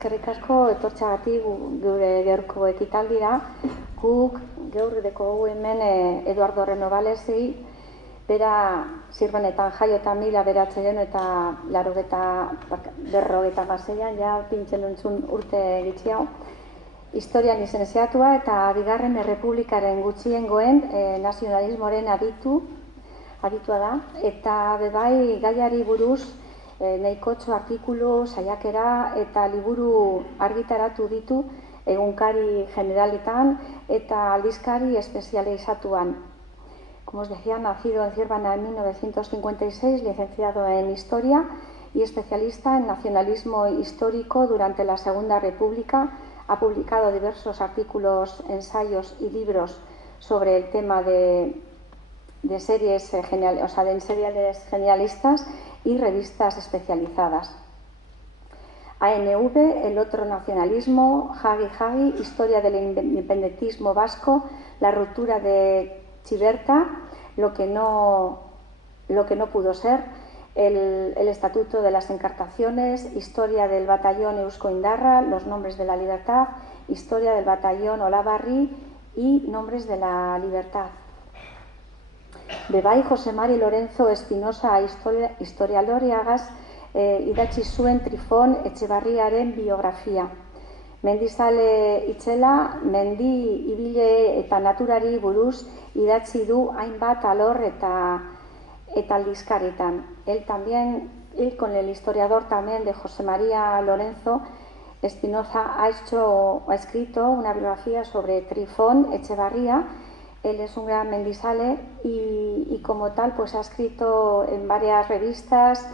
Eskerrik asko etortzeagatik gure gaurko ekitaldira. Guk gaur dekogu hemen Eduardo Renovalesi, bera Zirbenetan jaio eta mila beratzen eta berrogeita gaseian, ja pintzen duntzun urte gitxiau. Historian lizenziatua eta bigarren errepublikaren gutxiengoen nazionalismoaren aditua da, eta bebai gaiari buruz nahikotxo artikulu, saiakera eta liburu argitaratu ditu egunkari generalitan eta aldizkari espezializatuan. Como os decía, nacido en Zirvana en 1956, licenciado en Historia y especialista en nacionalismo histórico durante la Segunda República, ha publicado diversos artículos, ensayos y libros sobre el tema de series generalistas y revistas especializadas. ANV, El otro nacionalismo, Hagi, Historia del independentismo vasco, La ruptura de Chiberta, lo que no pudo ser, el Estatuto de las Encartaciones, Historia del batallón Eusko-Indarra, Los nombres de la libertad, Historia del batallón Olavarri y Nombres de la libertad. Bebai Jose Mari Lorenzo Espinosa historialoriagaz idatzi zuen Trifon Etxebarriaren biografia. Mendizale itzela, mendi ibile eta naturari buruz idatzi du hainbat alor eta aldizkaretan. Él con el historiador también de José María Lorenzo Espinosa ha escrito una biografía sobre Trifón Etxebarria. Él es un gran mendizale y como tal pues ha escrito en varias revistas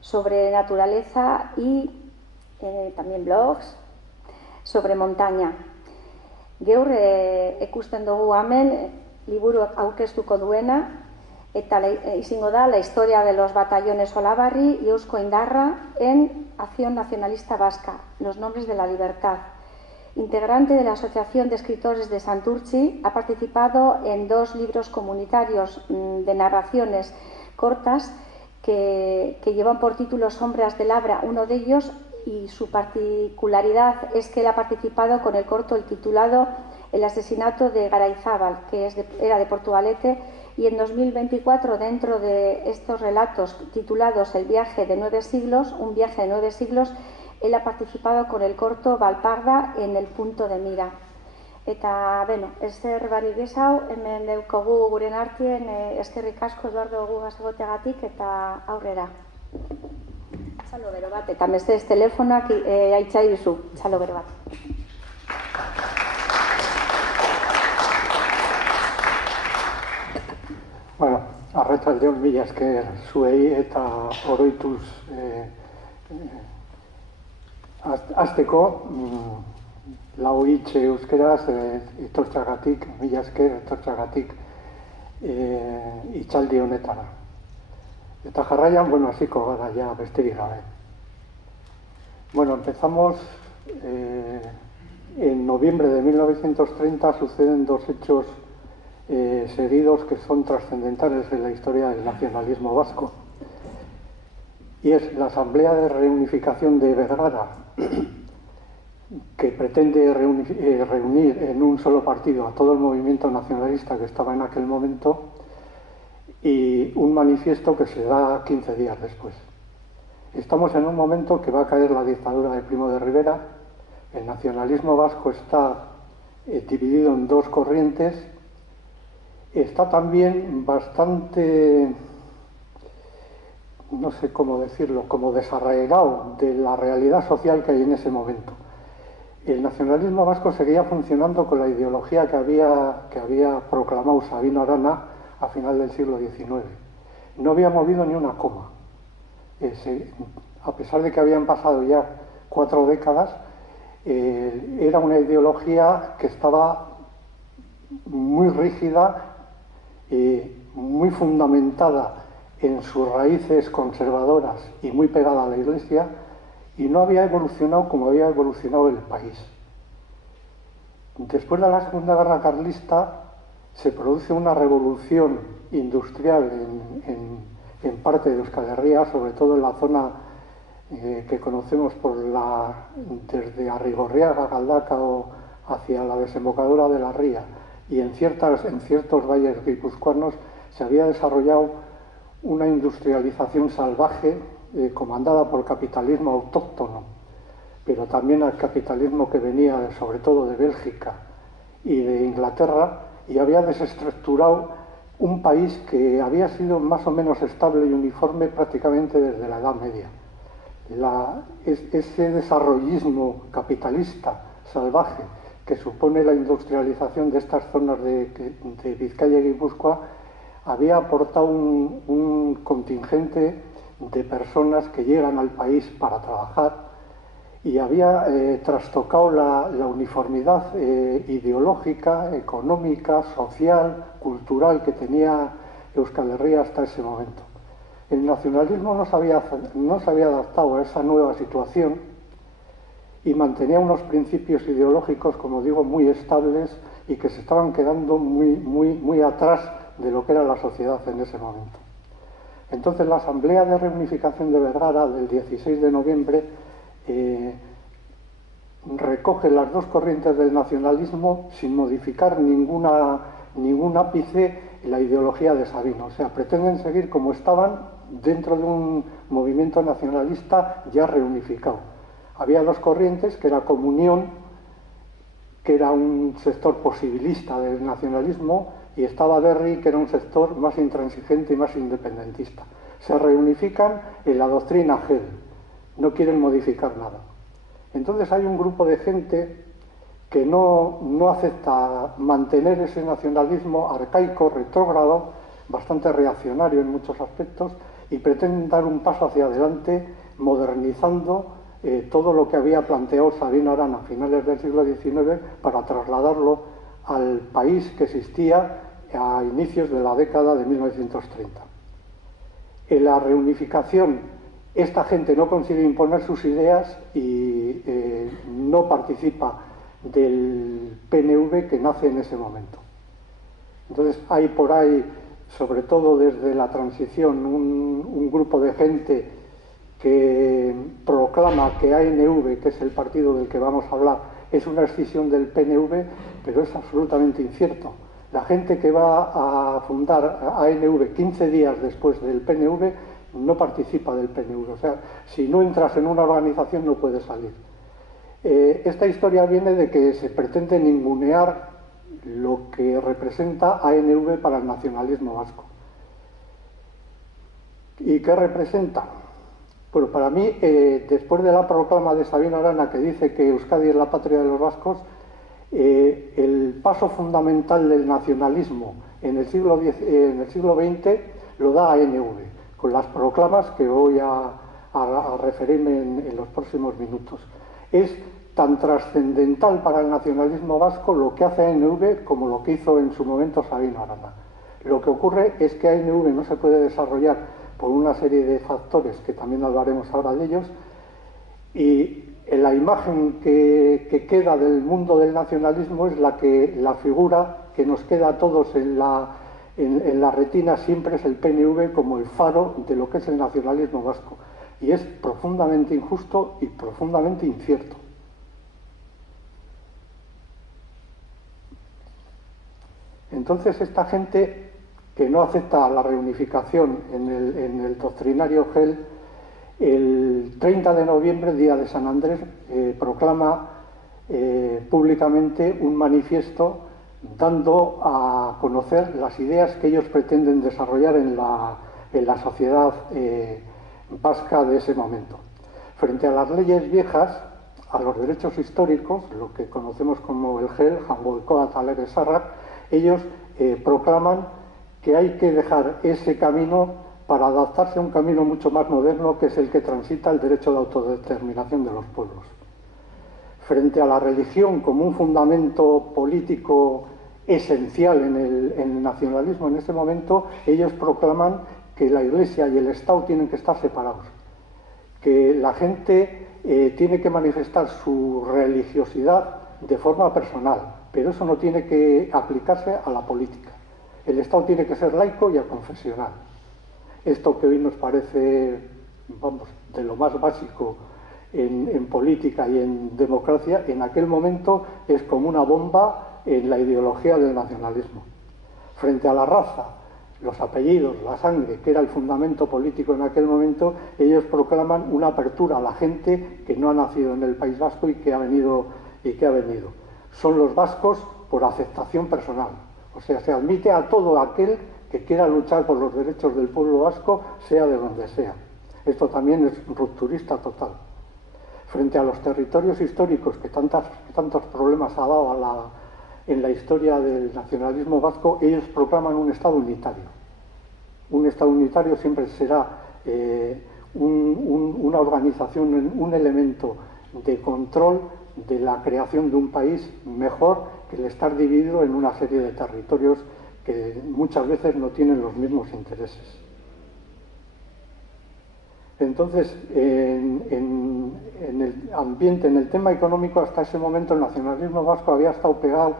sobre naturaleza y también blogs sobre montaña. Gaur ikusten dugu hemen liburu aurkeztuko duena eta izango da La historia de los batallones Olavarri y Eusko-Indarra en Acción Nacionalista Vasca, Los nombres de la libertad. Integrante de la Asociación de Escritores de Santurtzi, ha participado en 2 libros comunitarios de narraciones cortas que llevan por título Sombras de Labra, uno de ellos, y su particularidad es que él ha participado con el corto titulado El asesinato de Garayzábal, que era de Portugalete, y en 2024, dentro de estos relatos titulados El viaje de 9 siglos, un viaje de 9 siglos, él ha participado con el corto Valparda en el punto de mira. Eta, ezer barik gezau, hemen daukagu guren artien, eskerrik asko Eduardo gugaz egoteagatik eta aurrera. Txalo bero bat, eta mesedez telefonak aitzai duzu, txalo bero bat. Bueno, arratsaldeon mila esker zuei eta oroituz hasteko lau hitz euskeraz etortzeagatik, mila esker etortzeagatik hitzaldi honetara. Eta jarraian, hasiko gara ja besterik gabe. Empezamos en noviembre de 1930 suceden 2 hechos seguidos que son trascendentales en la historia del nacionalismo vasco. Y es la Asamblea de Reunificación de Vergara, que pretende reunir en un solo partido a todo el movimiento nacionalista que estaba en aquel momento, y un manifiesto que se da 15 días después. Estamos en un momento que va a caer la dictadura de Primo de Rivera. El nacionalismo vasco está dividido en 2 corrientes. Está también bastante, no sé cómo decirlo, como desarraigado de la realidad social que hay en ese momento. El nacionalismo vasco seguía funcionando con la ideología que había proclamado Sabino Arana a final del siglo XIX. No había movido ni una coma. A pesar de que habían pasado ya 4 décadas, era una ideología que estaba muy rígida y muy fundamentada en sus raíces conservadoras y muy pegada a la Iglesia, y no había evolucionado como había evolucionado el país. Después de la Segunda Guerra Carlista se produce una revolución industrial en parte de Euskal Herria, sobre todo en la zona que conocemos desde Arrigorriaga, Galdacao, hacia la desembocadura de la ría, y en ciertos valles guipuzcoanos se había desarrollado una industrialización salvaje comandada por capitalismo autóctono, pero también al capitalismo que venía sobre todo de Bélgica y de Inglaterra, y había desestructurado un país que había sido más o menos estable y uniforme prácticamente desde la Edad Media. Ese desarrollismo capitalista salvaje que supone la industrialización de estas zonas de Vizcaya y Guipúzcoa había aportado un contingente de personas que llegan al país para trabajar y había trastocado la uniformidad ideológica, económica, social, cultural que tenía Euskal Herria hasta ese momento. El nacionalismo no se había adaptado a esa nueva situación y mantenía unos principios ideológicos, como digo, muy estables y que se estaban quedando muy atrás de lo que era la sociedad en ese momento. Entonces la Asamblea de Reunificación de Vergara del 16 de noviembre recoge las dos corrientes del nacionalismo sin modificar ningún ápice en la ideología de Sabino. O sea, pretenden seguir como estaban dentro de un movimiento nacionalista ya reunificado. Había dos corrientes, que era Comunión, que era un sector posibilista del nacionalismo, y estaba Berri, que era un sector más intransigente y más independentista. Se reunifican en la doctrina Hegel, no quieren modificar nada. Entonces hay un grupo de gente que no acepta mantener ese nacionalismo arcaico, retrógrado, bastante reaccionario en muchos aspectos, y pretenden dar un paso hacia adelante modernizando todo lo que había planteado Sabino Arana a finales del siglo XIX para trasladarlo al país que existía a inicios de la década de 1930. En la reunificación, esta gente no consigue imponer sus ideas y no participa del PNV que nace en ese momento. Entonces hay por ahí, sobre todo desde la transición, un grupo de gente que proclama que ANV, que es el partido del que vamos a hablar, es una escisión del PNV, pero es absolutamente incierto. La gente que va a fundar ANV 15 días después del PNV no participa del PNV. O sea, si no entras en una organización no puedes salir. Esta historia viene de que se pretende ningunear lo que representa ANV para el nacionalismo vasco. ¿Y qué representa? Bueno, para mí, después de la proclama de Sabino Arana que dice que Euskadi es la patria de los vascos, el paso fundamental del nacionalismo en el siglo XX lo da ANV, con las proclamas que voy a referirme en los próximos minutos. Es tan trascendental para el nacionalismo vasco lo que hace ANV como lo que hizo en su momento Sabino Arana. Lo que ocurre es que ANV no se puede desarrollar por una serie de factores que también hablaremos ahora de ellos, y la imagen que queda del mundo del nacionalismo es la figura que nos queda a todos en la retina siempre es el PNV como el faro de lo que es el nacionalismo vasco, y es profundamente injusto y profundamente incierto. Entonces esta gente que no acepta la reunificación en el doctrinario Hegel, el 30 de noviembre, día de San Andrés, proclama públicamente un manifiesto dando a conocer las ideas que ellos pretenden desarrollar en la sociedad vasca de ese momento. Frente a las leyes viejas, a los derechos históricos, lo que conocemos como el Hegel, Jangoikoa Talere Sarrak, ellos proclaman que hay que dejar ese camino para adaptarse a un camino mucho más moderno, que es el que transita el derecho de autodeterminación de los pueblos. Frente a la religión como un fundamento político esencial en el nacionalismo en ese momento, ellos proclaman que la Iglesia y el Estado tienen que estar separados, que la gente tiene que manifestar su religiosidad de forma personal, pero eso no tiene que aplicarse a la política. El Estado tiene que ser laico y aconfesional. Esto que hoy nos parece vamos, de lo más básico en política y en democracia, en aquel momento es como una bomba en la ideología del nacionalismo. Frente a la raza, los apellidos, la sangre, que era el fundamento político en aquel momento, ellos proclaman una apertura a la gente que no ha nacido en el País Vasco y que ha venido. Son los vascos por aceptación personal. O sea, se admite a todo aquel que quiera luchar por los derechos del pueblo vasco, sea de donde sea. Esto también es rupturista total. Frente a los territorios históricos que tantos problemas ha dado en la historia del nacionalismo vasco, ellos proclaman un Estado unitario. Un Estado unitario siempre será una organización, un elemento de control de la creación de un país mejor que el estar dividido en una serie de territorios que muchas veces no tienen los mismos intereses. Entonces, en el ambiente, en el tema económico, hasta ese momento el nacionalismo vasco había estado pegado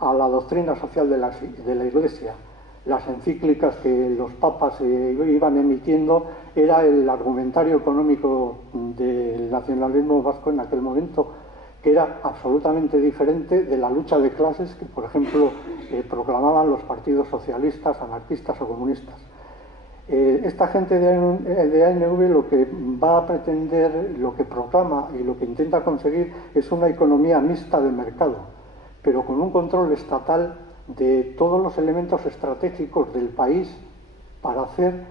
a la doctrina social de la Iglesia. Las encíclicas que los papas iban emitiendo era el argumentario económico del nacionalismo vasco en aquel momento, que era absolutamente diferente de la lucha de clases que, por ejemplo, proclamaban los partidos socialistas, anarquistas o comunistas. Esta gente de ANV lo que va a pretender, lo que proclama y lo que intenta conseguir es una economía mixta de mercado, pero con un control estatal de todos los elementos estratégicos del país para hacer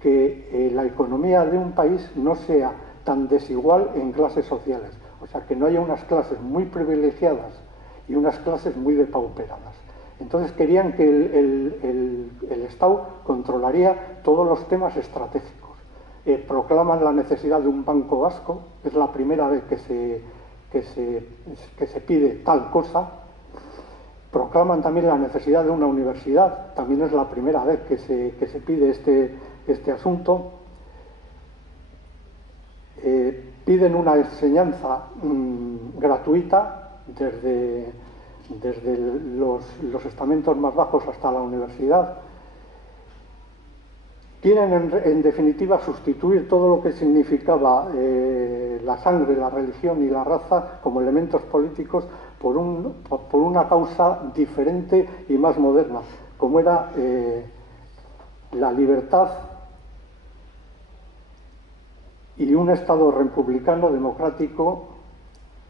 que la economía de un país no sea tan desigual en clases sociales. O sea, que no haya unas clases muy privilegiadas y unas clases muy depauperadas. Entonces querían que el Estado controlaría todos los temas estratégicos. Proclaman la necesidad de un banco vasco, es la primera vez que se pide tal cosa. Proclaman también la necesidad de una universidad, también es la primera vez que se pide este asunto. Piden una enseñanza gratuita desde los estamentos más bajos hasta la universidad. Quieren, en definitiva, sustituir todo lo que significaba la sangre, la religión y la raza como elementos políticos por una causa diferente y más moderna, como era la libertad y un Estado republicano, democrático,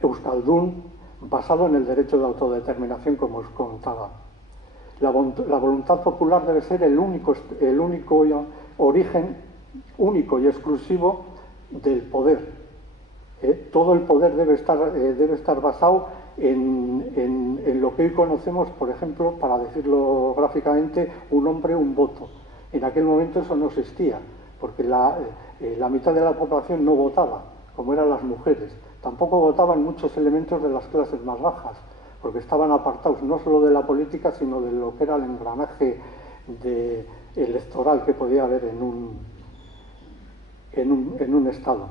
euskaldun, basado en el derecho de autodeterminación, como os contaba. La voluntad popular debe ser el único origen, único y exclusivo del poder. Todo el poder debe estar basado en lo que hoy conocemos, por ejemplo, para decirlo gráficamente, un hombre, un voto. En aquel momento eso no existía, porque la mitad de la población no votaba, como eran las mujeres. Tampoco votaban muchos elementos de las clases más bajas, porque estaban apartados no solo de la política, sino de lo que era el engranaje electoral que podía haber en un Estado.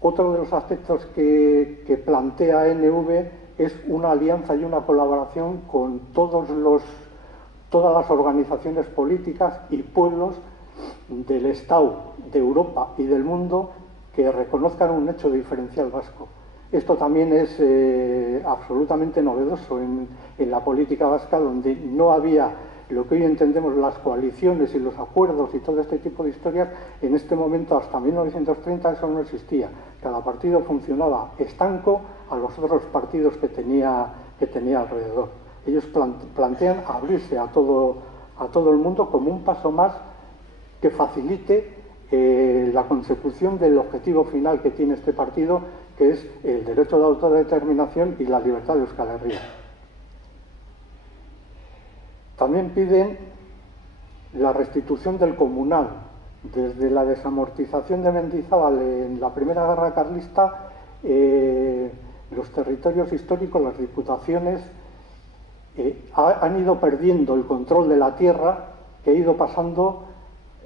Otro de los aspectos que plantea NV es una alianza y una colaboración con todas las organizaciones políticas y pueblos del Estado, de Europa y del mundo que reconozcan un hecho diferencial vasco. Esto también es absolutamente novedoso en la política vasca, donde no había lo que hoy entendemos las coaliciones y los acuerdos y todo este tipo de historias. En este momento, hasta 1930, eso no existía. Cada partido funcionaba estanco a los otros partidos que tenía alrededor. Ellos plantean abrirse a todo el mundo como un paso más que facilite la consecución del objetivo final que tiene este partido, que es el derecho de autodeterminación y la libertad de Euskal Herria. También piden la restitución del comunal. Desde la desamortización de Mendizábal en la Primera Guerra Carlista, los territorios históricos, las diputaciones, han ido perdiendo el control de la tierra, que ha ido pasando,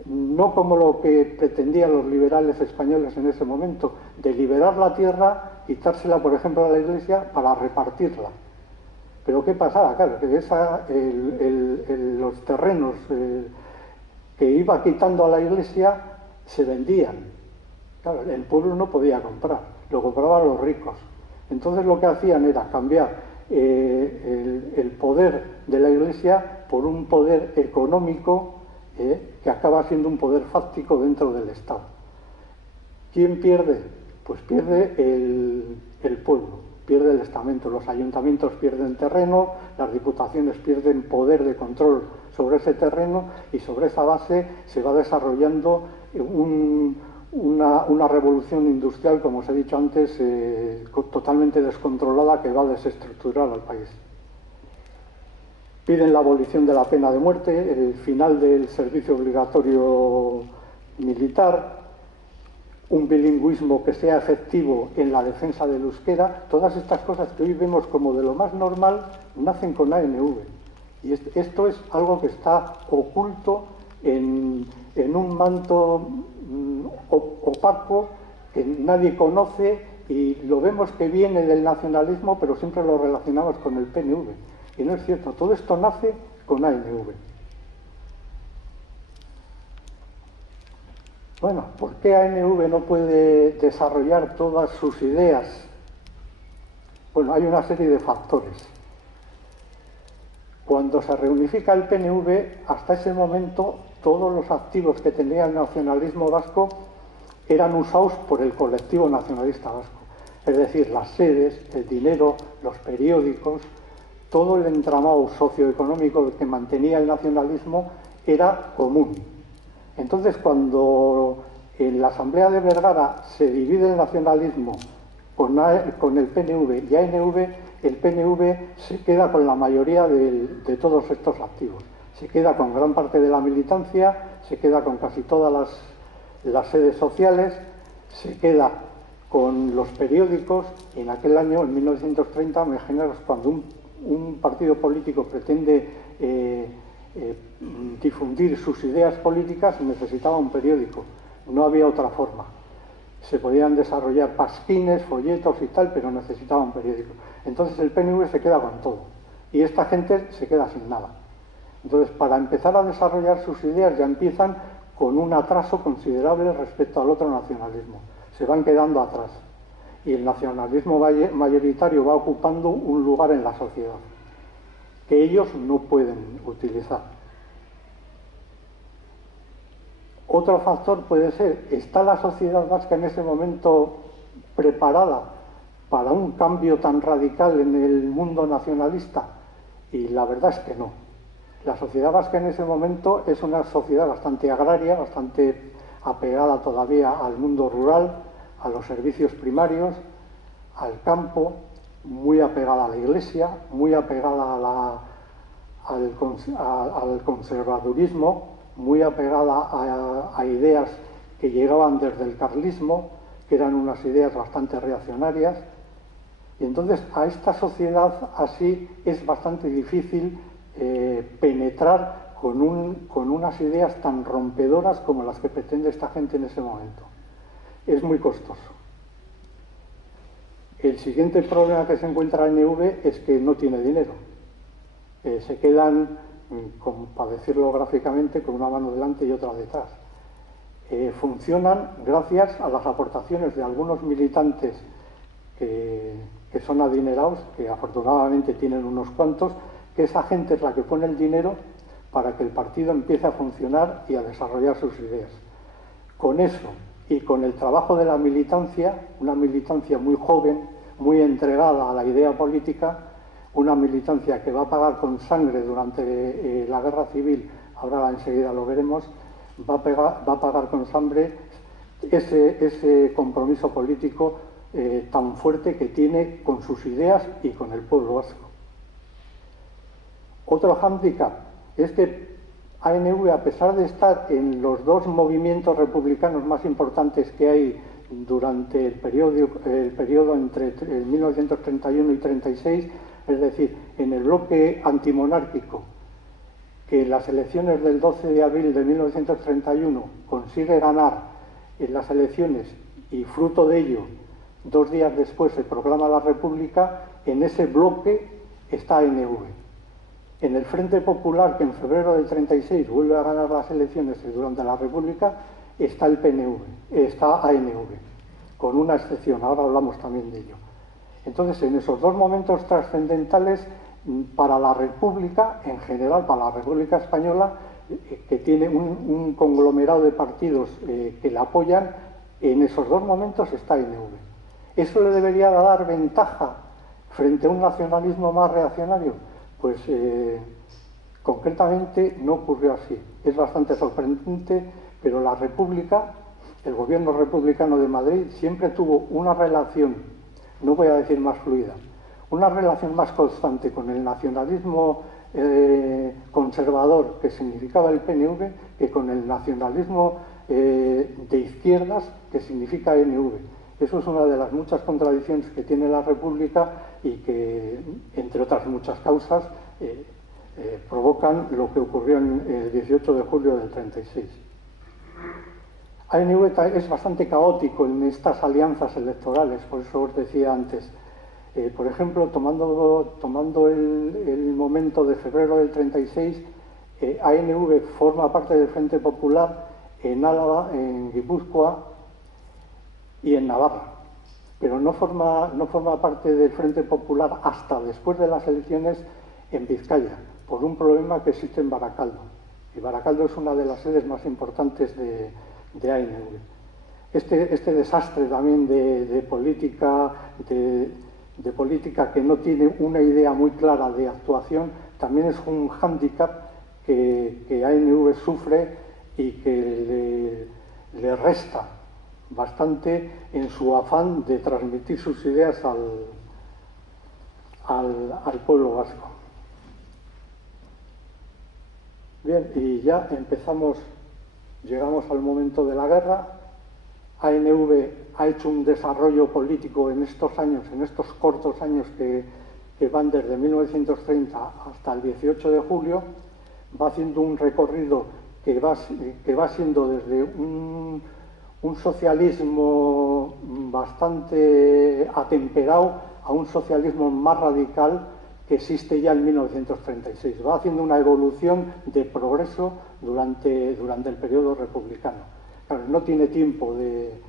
no como lo que pretendían los liberales españoles en ese momento, de liberar la tierra, quitársela, por ejemplo, a la Iglesia para repartirla. Pero ¿qué pasaba? Claro, que los terrenos que iba quitando a la Iglesia se vendían. Claro, el pueblo no podía comprar, lo compraban los ricos. Entonces lo que hacían era cambiar el poder de la Iglesia por un poder económico que acaba siendo un poder fáctico dentro del Estado. ¿Quién pierde? Pues pierde el pueblo, pierde el estamento. Los ayuntamientos pierden terreno, las diputaciones pierden poder de control sobre ese terreno y sobre esa base se va desarrollando una revolución industrial, como os he dicho antes, totalmente descontrolada, que va a desestructurar al país. Piden la abolición de la pena de muerte, el final del servicio obligatorio militar, un bilingüismo que sea efectivo en la defensa del euskera. Todas estas cosas que hoy vemos como de lo más normal nacen con ANV. Y esto es algo que está oculto en un manto opaco que nadie conoce, y lo vemos que viene del nacionalismo, pero siempre lo relacionamos con el PNV. Y no es cierto, todo esto nace con ANV. Bueno, ¿por qué ANV no puede desarrollar todas sus ideas? Bueno, hay una serie de factores. Cuando se reunifica el PNV, hasta ese momento todos los activos que tenía el nacionalismo vasco eran usados por el colectivo nacionalista vasco. Es decir, las sedes, el dinero, los periódicos, todo el entramado socioeconómico que mantenía el nacionalismo era común. Entonces, cuando en la Asamblea de Vergara se divide el nacionalismo con el PNV y ANV, el PNV se queda con la mayoría de todos estos activos. Se queda con gran parte de la militancia, se queda con casi todas las sedes sociales, se queda con los periódicos. Y en aquel año, en 1930, imaginaros, cuando un partido político pretende difundir sus ideas políticas, necesitaba un periódico, no había otra forma. Se podían desarrollar pasquines, folletos y tal, pero necesitaba un periódico. Entonces el PNV se queda con todo y esta gente se queda sin nada. Entonces, para empezar a desarrollar sus ideas, ya empiezan con un atraso considerable respecto al otro nacionalismo. Se van quedando atrás y el nacionalismo mayoritario va ocupando un lugar en la sociedad que ellos no pueden utilizar. Otro factor puede ser, ¿está la sociedad vasca en ese momento preparada para un cambio tan radical en el mundo nacionalista? Y la verdad es que no. La sociedad vasca en ese momento es una sociedad bastante agraria, bastante apegada todavía al mundo rural, a los servicios primarios, al campo, muy apegada a la Iglesia, muy apegada al conservadurismo, muy apegada a ideas que llegaban desde el carlismo, que eran unas ideas bastante reaccionarias. Y entonces a esta sociedad así es bastante difícil penetrar con unas ideas tan rompedoras como las que pretende esta gente en ese momento. Es muy costoso. El siguiente problema que se encuentra en ANV es que no tiene dinero. Se quedan, para decirlo gráficamente, con una mano delante y otra detrás. Funcionan gracias a las aportaciones de algunos militantes que son adinerados, que afortunadamente tienen unos cuantos, que esa gente es la que pone el dinero para que el partido empiece a funcionar y a desarrollar sus ideas. Con eso y con el trabajo de la militancia, una militancia muy joven, muy entregada a la idea política, una militancia que va a pagar con sangre durante la guerra civil, ahora enseguida lo veremos, va a pagar con sangre ese compromiso político tan fuerte que tiene con sus ideas y con el pueblo vasco. Otro hándicap es que ANV, a pesar de estar en los dos movimientos republicanos más importantes que hay durante el periodo entre 1931 y 36, es decir, en el bloque antimonárquico, que en las elecciones del 12 de abril de 1931 consigue ganar en las elecciones y fruto de ello, 2 días después se proclama la República, en ese bloque está ANV. En el Frente Popular, que en febrero del 36 vuelve a ganar las elecciones durante la República, está el PNV, está ANV, con una excepción, ahora hablamos también de ello. Entonces, en esos dos momentos trascendentales para la República, en general para la República Española, que tiene un conglomerado de partidos que la apoyan, en esos dos momentos está ANV. ¿Eso le debería dar ventaja frente a un nacionalismo más reaccionario? Pues concretamente no ocurrió así. Es bastante sorprendente, pero la República, el gobierno republicano de Madrid, siempre tuvo una relación, no voy a decir más fluida, una relación más constante con el nacionalismo conservador que significaba el PNV que con el nacionalismo de izquierdas que significa ANV. Eso es una de las muchas contradicciones que tiene la República y que, entre otras muchas causas, provocan lo que ocurrió en el 18 de julio del 36. ANV es bastante caótico en estas alianzas electorales, por eso os decía antes. Por ejemplo, tomando el momento de febrero del 36, ANV forma parte del Frente Popular en Álava, en Guipúzcoa y en Navarra, pero no forma parte del Frente Popular hasta después de las elecciones en Vizcaya, por un problema que existe en Baracaldo. Y Baracaldo es una de las sedes más importantes de ANV. Este desastre también de política que no tiene una idea muy clara de actuación, también es un hándicap que ANV sufre y que le resta bastante en su afán de transmitir sus ideas al pueblo vasco. Bien, y ya llegamos al momento de la guerra. ANV ha hecho un desarrollo político en estos años, en estos cortos años que van desde 1930 hasta el 18 de julio, va haciendo un recorrido que va siendo desde un socialismo bastante atemperado a un socialismo más radical que existe ya en 1936. Va haciendo una evolución de progreso durante el periodo republicano. Claro, no tiene tiempo de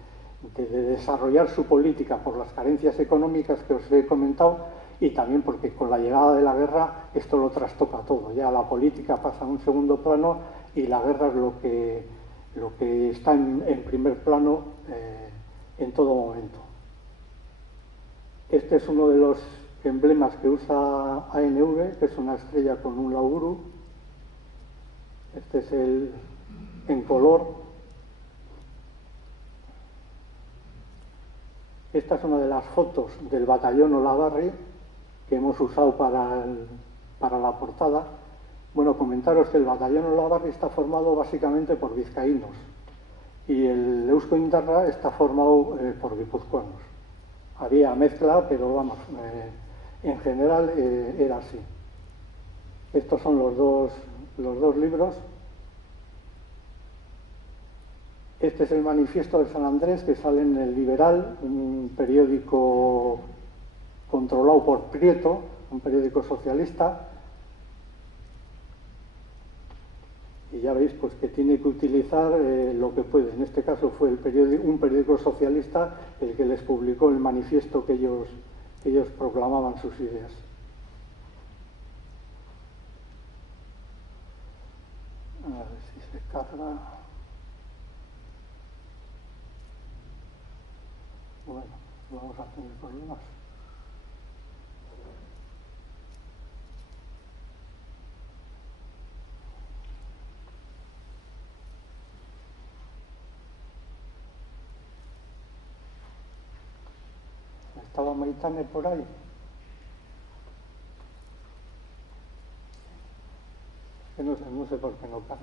desarrollar su política por las carencias económicas que os he comentado y también porque con la llegada de la guerra esto lo trastoca todo. Ya la política pasa a un segundo plano y la guerra es lo que está en primer plano en todo momento. Este es uno de los emblemas que usa ANV, que es una estrella con un laúru. Este es en color. Esta es una de las fotos del batallón Olavarri que hemos usado para la portada. Bueno, comentaros que el batallón Olavarri está formado básicamente por vizcaínos y el Eusko Indarra está formado por guipuzcoanos. Había mezcla, pero vamos, en general era así. Estos son los dos libros. Este es el Manifiesto de San Andrés, que sale en El Liberal, un periódico controlado por Prieto, un periódico socialista. Y ya veis pues, que tiene que utilizar lo que puede. En este caso fue un periódico socialista el que les publicó el manifiesto que ellos proclamaban sus ideas. A ver si se carga. Bueno, vamos a tener problemas. ¿Estaba Maitane por ahí? Que no sé por qué no carga.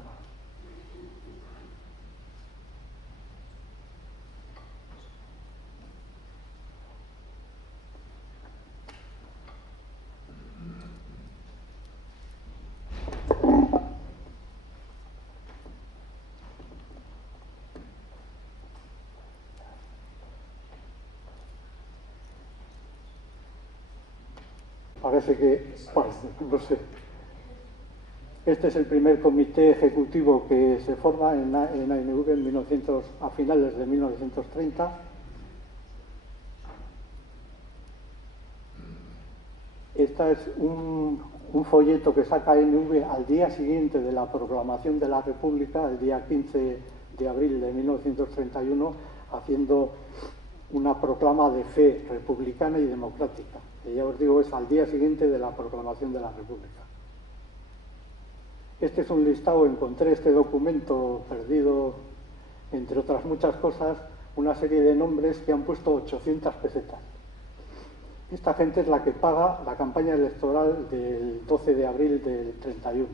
Parece que, bueno, no sé. Este es el primer comité ejecutivo que se forma en ANV a finales de 1930. Este es un folleto que saca ANV al día siguiente de la proclamación de la República, el día 15 de abril de 1931, haciendo una proclama de fe republicana y democrática, que ya os digo es al día siguiente de la proclamación de la República. Este es un listado, encontré este documento perdido, entre otras muchas cosas, una serie de nombres que han puesto 800 pesetas. Esta gente es la que paga la campaña electoral del 12 de abril del 31.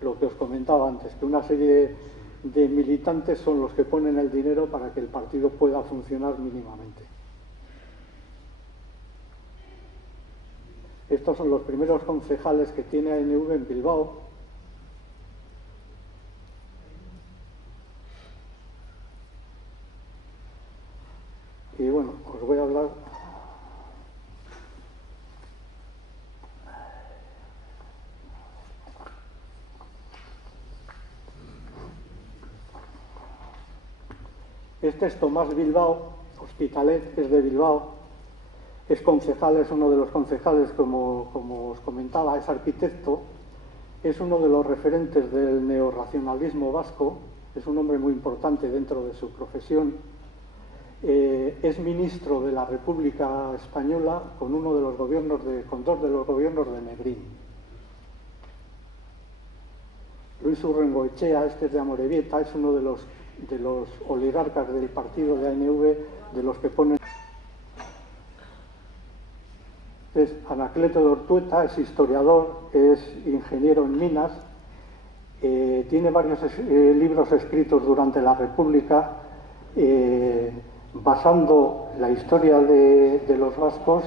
Lo que os comentaba antes, que una serie de militantes son los que ponen el dinero para que el partido pueda funcionar mínimamente. Estos son los primeros concejales que tiene ANV en Bilbao. Y bueno, os voy a hablar. Este es Tomás Bilbao, Hospitalet, que es de Bilbao. Es concejal, es uno de los concejales, como os comentaba, es arquitecto. Es uno de los referentes del neorracionalismo vasco. Es un hombre muy importante dentro de su profesión. Es ministro de la República Española con dos de los gobiernos de Negrín. Luis Urrengoechea, este es de Amorebieta, es uno de los oligarcas del partido de ANV, de los que ponen. Es Anacleto de Ortueta, es historiador, es ingeniero en minas, tiene varios libros escritos durante la República, basando la historia de los vascos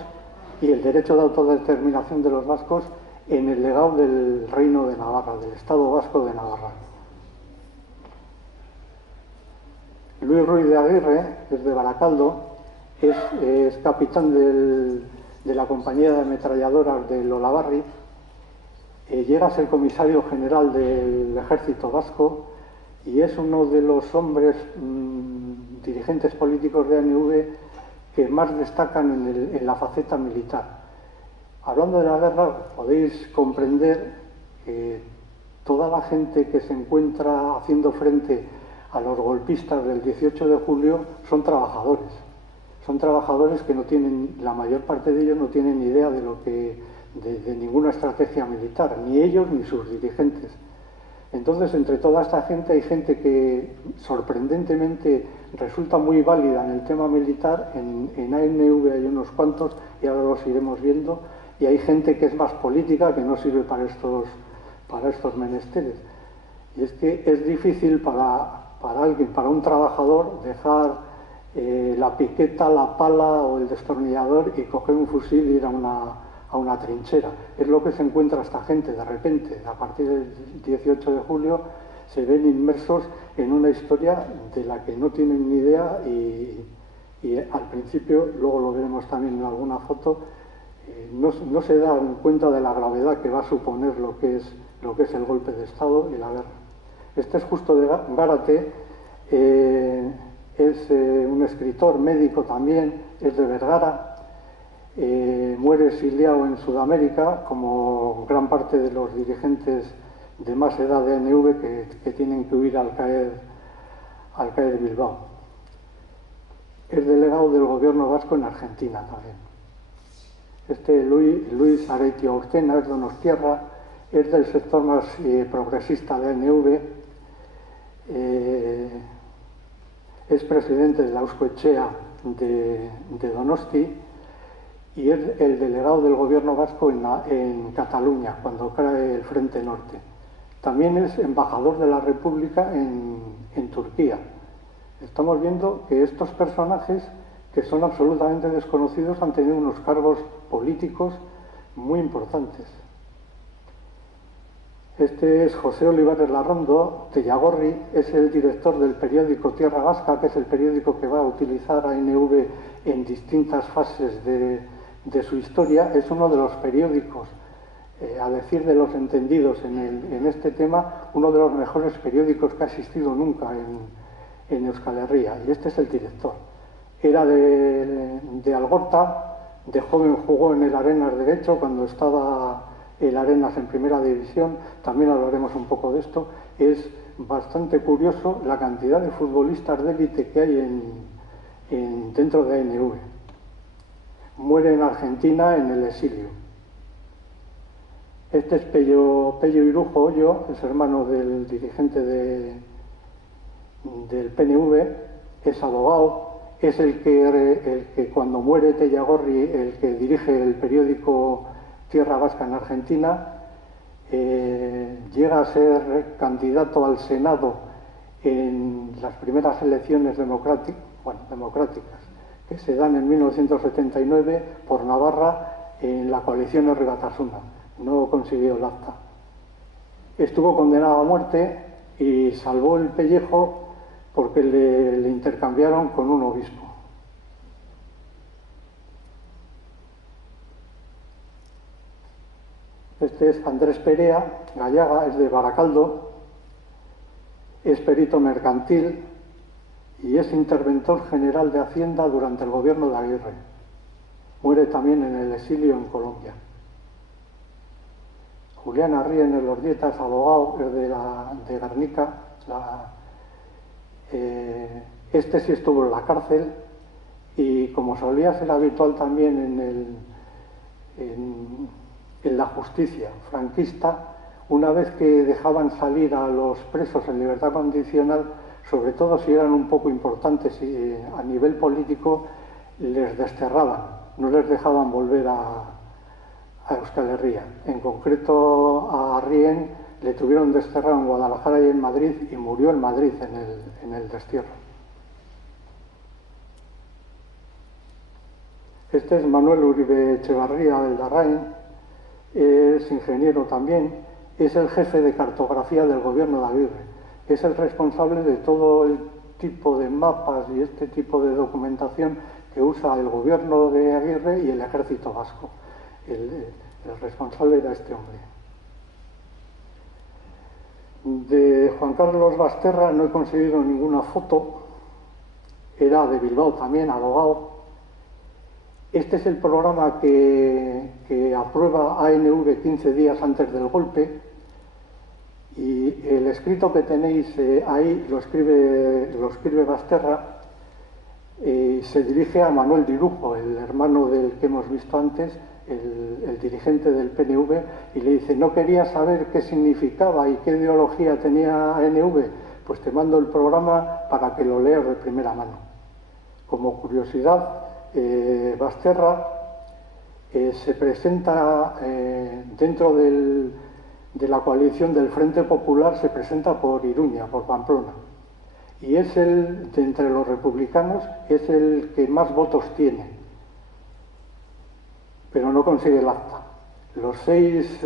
y el derecho de autodeterminación de los vascos en el legado del Reino de Navarra, del Estado Vasco de Navarra. Luis Ruiz de Aguirre, que es de Baracaldo, es capitán de la compañía de ametralladoras del Olavarri, llega a ser comisario general del Ejército Vasco y es uno de los hombres dirigentes políticos de ANV que más destacan en la faceta militar. Hablando de la guerra, podéis comprender que toda la gente que se encuentra haciendo frente a los golpistas del 18 de julio son trabajadores. Son trabajadores que no tienen, la mayor parte de ellos no tienen ni idea de ninguna estrategia militar, ni ellos ni sus dirigentes. Entonces, entre toda esta gente hay gente que sorprendentemente resulta muy válida en el tema militar. En ANV hay unos cuantos y ahora los iremos viendo, y hay gente que es más política, que no sirve para estos menesteres. Y es que es difícil para alguien, para un trabajador, dejar la piqueta, la pala o el destornillador y coger un fusil e ir a una trinchera. Es lo que se encuentra esta gente de repente. A partir del 18 de julio se ven inmersos en una historia de la que no tienen ni idea y al principio, luego lo veremos también en alguna foto, no se dan cuenta de la gravedad que va a suponer lo que es el golpe de Estado y la guerra. Este es Justo de Gárate, es un escritor, médico también, es de Vergara, muere exiliado en Sudamérica, como gran parte de los dirigentes de más edad de ANV que tienen que huir al caer Bilbao. Es delegado del gobierno vasco en Argentina también. Este Luis Areitio Ortena es Donostierra, es del sector más progresista de ANV, es presidente de la Euskoetxea de Donosti y es el delegado del gobierno vasco en Cataluña, cuando cae el Frente Norte. También es embajador de la República en Turquía. Estamos viendo que estos personajes, que son absolutamente desconocidos, han tenido unos cargos políticos muy importantes. Este es José Olivares Larrondo, de Yagorri, es el director del periódico Tierra Vasca, que es el periódico que va a utilizar ANV en distintas fases de su historia. Es uno de los periódicos a decir de los entendidos en este tema, uno de los mejores periódicos que ha existido nunca en Euskal Herria, y este es el director. Era de Algorta, de joven jugó en el Arenas Derecho cuando estaba el Arenas en primera división, también hablaremos un poco de esto. Es bastante curioso la cantidad de futbolistas de élite que hay dentro de ANV. Muere en Argentina en el exilio. Este es Pello Irujo Ollo, es hermano del dirigente del PNV, es abogado, es el que cuando muere Tellagorri, el que dirige el periódico Tierra Vasca en Argentina, llega a ser candidato al Senado en las primeras elecciones democráticas que se dan en 1979 por Navarra en la coalición Herri Batasuna. No consiguió el acta. Estuvo condenado a muerte y salvó el pellejo porque le intercambiaron con un obispo. Este es Andrés Perea Gallaga, es de Baracaldo, es perito mercantil y es interventor general de Hacienda durante el gobierno de Aguirre. Muere también en el exilio en Colombia. Julián Arrien Elordieta es abogado, es de Guernica. Este sí estuvo en la cárcel y, como solía ser habitual también en la justicia franquista, una vez que dejaban salir a los presos en libertad condicional, sobre todo si eran un poco importantes a nivel político, les desterraban, no les dejaban volver a Euskal Herria. En concreto a Arrien le tuvieron desterrado en Guadalajara y en Madrid, y murió en Madrid en el destierro. Este es Manuel Uribe Echevarría del Darrain, es ingeniero también, es el jefe de cartografía del gobierno de Aguirre, es el responsable de todo el tipo de mapas y este tipo de documentación que usa el gobierno de Aguirre y el ejército vasco. El responsable era este hombre. De Juan Carlos Basterra no he conseguido ninguna foto, era de Bilbao también, abogado. Este es el programa que aprueba ANV 15 días antes del golpe, y el escrito que tenéis ahí lo escribe Basterra, y se dirige a Manuel Dirujo, el hermano del que hemos visto antes, el dirigente del PNV, y le dice: ¿no quería saber qué significaba y qué ideología tenía ANV? Pues te mando el programa para que lo leas de primera mano. Como curiosidad, Basterra se presenta dentro de la coalición del Frente Popular, se presenta por Iruña, por Pamplona, y es de entre los republicanos, es el que más votos tiene, pero no consigue el acta. Los seis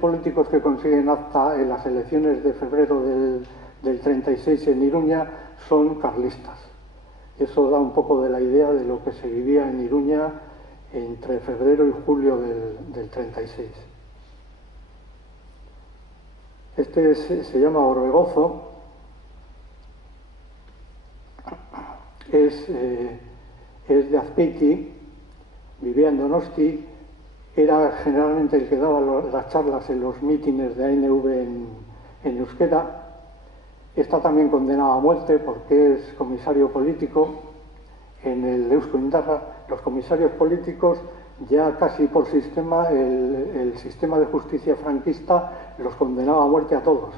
políticos que consiguen acta en las elecciones de febrero del 36 en Iruña son carlistas. Eso da un poco de la idea de lo que se vivía en Iruña entre febrero y julio del 36. Este se llama Orbegozo, es de Azpeiti, vivía en Donosti, era generalmente el que daba las charlas en los mítines de ANV en euskera. Está también condenado a muerte porque es comisario político en el Eusko Indarra. Los comisarios políticos, ya casi por sistema, el sistema de justicia franquista los condenaba a muerte a todos,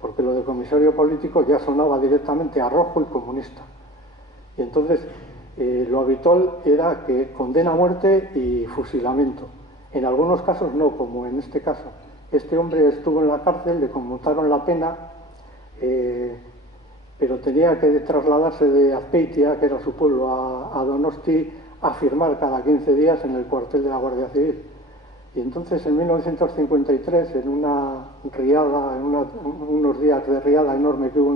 porque lo de comisario político ya sonaba directamente a rojo y comunista. Y entonces lo habitual era que condena a muerte y fusilamiento. En algunos casos no, como en este caso. Este hombre estuvo en la cárcel, le conmutaron la pena, pero tenía que trasladarse de Azpeitia, que era su pueblo, a Donosti, a firmar cada 15 días en el cuartel de la Guardia Civil. Y entonces, en 1953, en una riada, unos días de riada enorme que hubo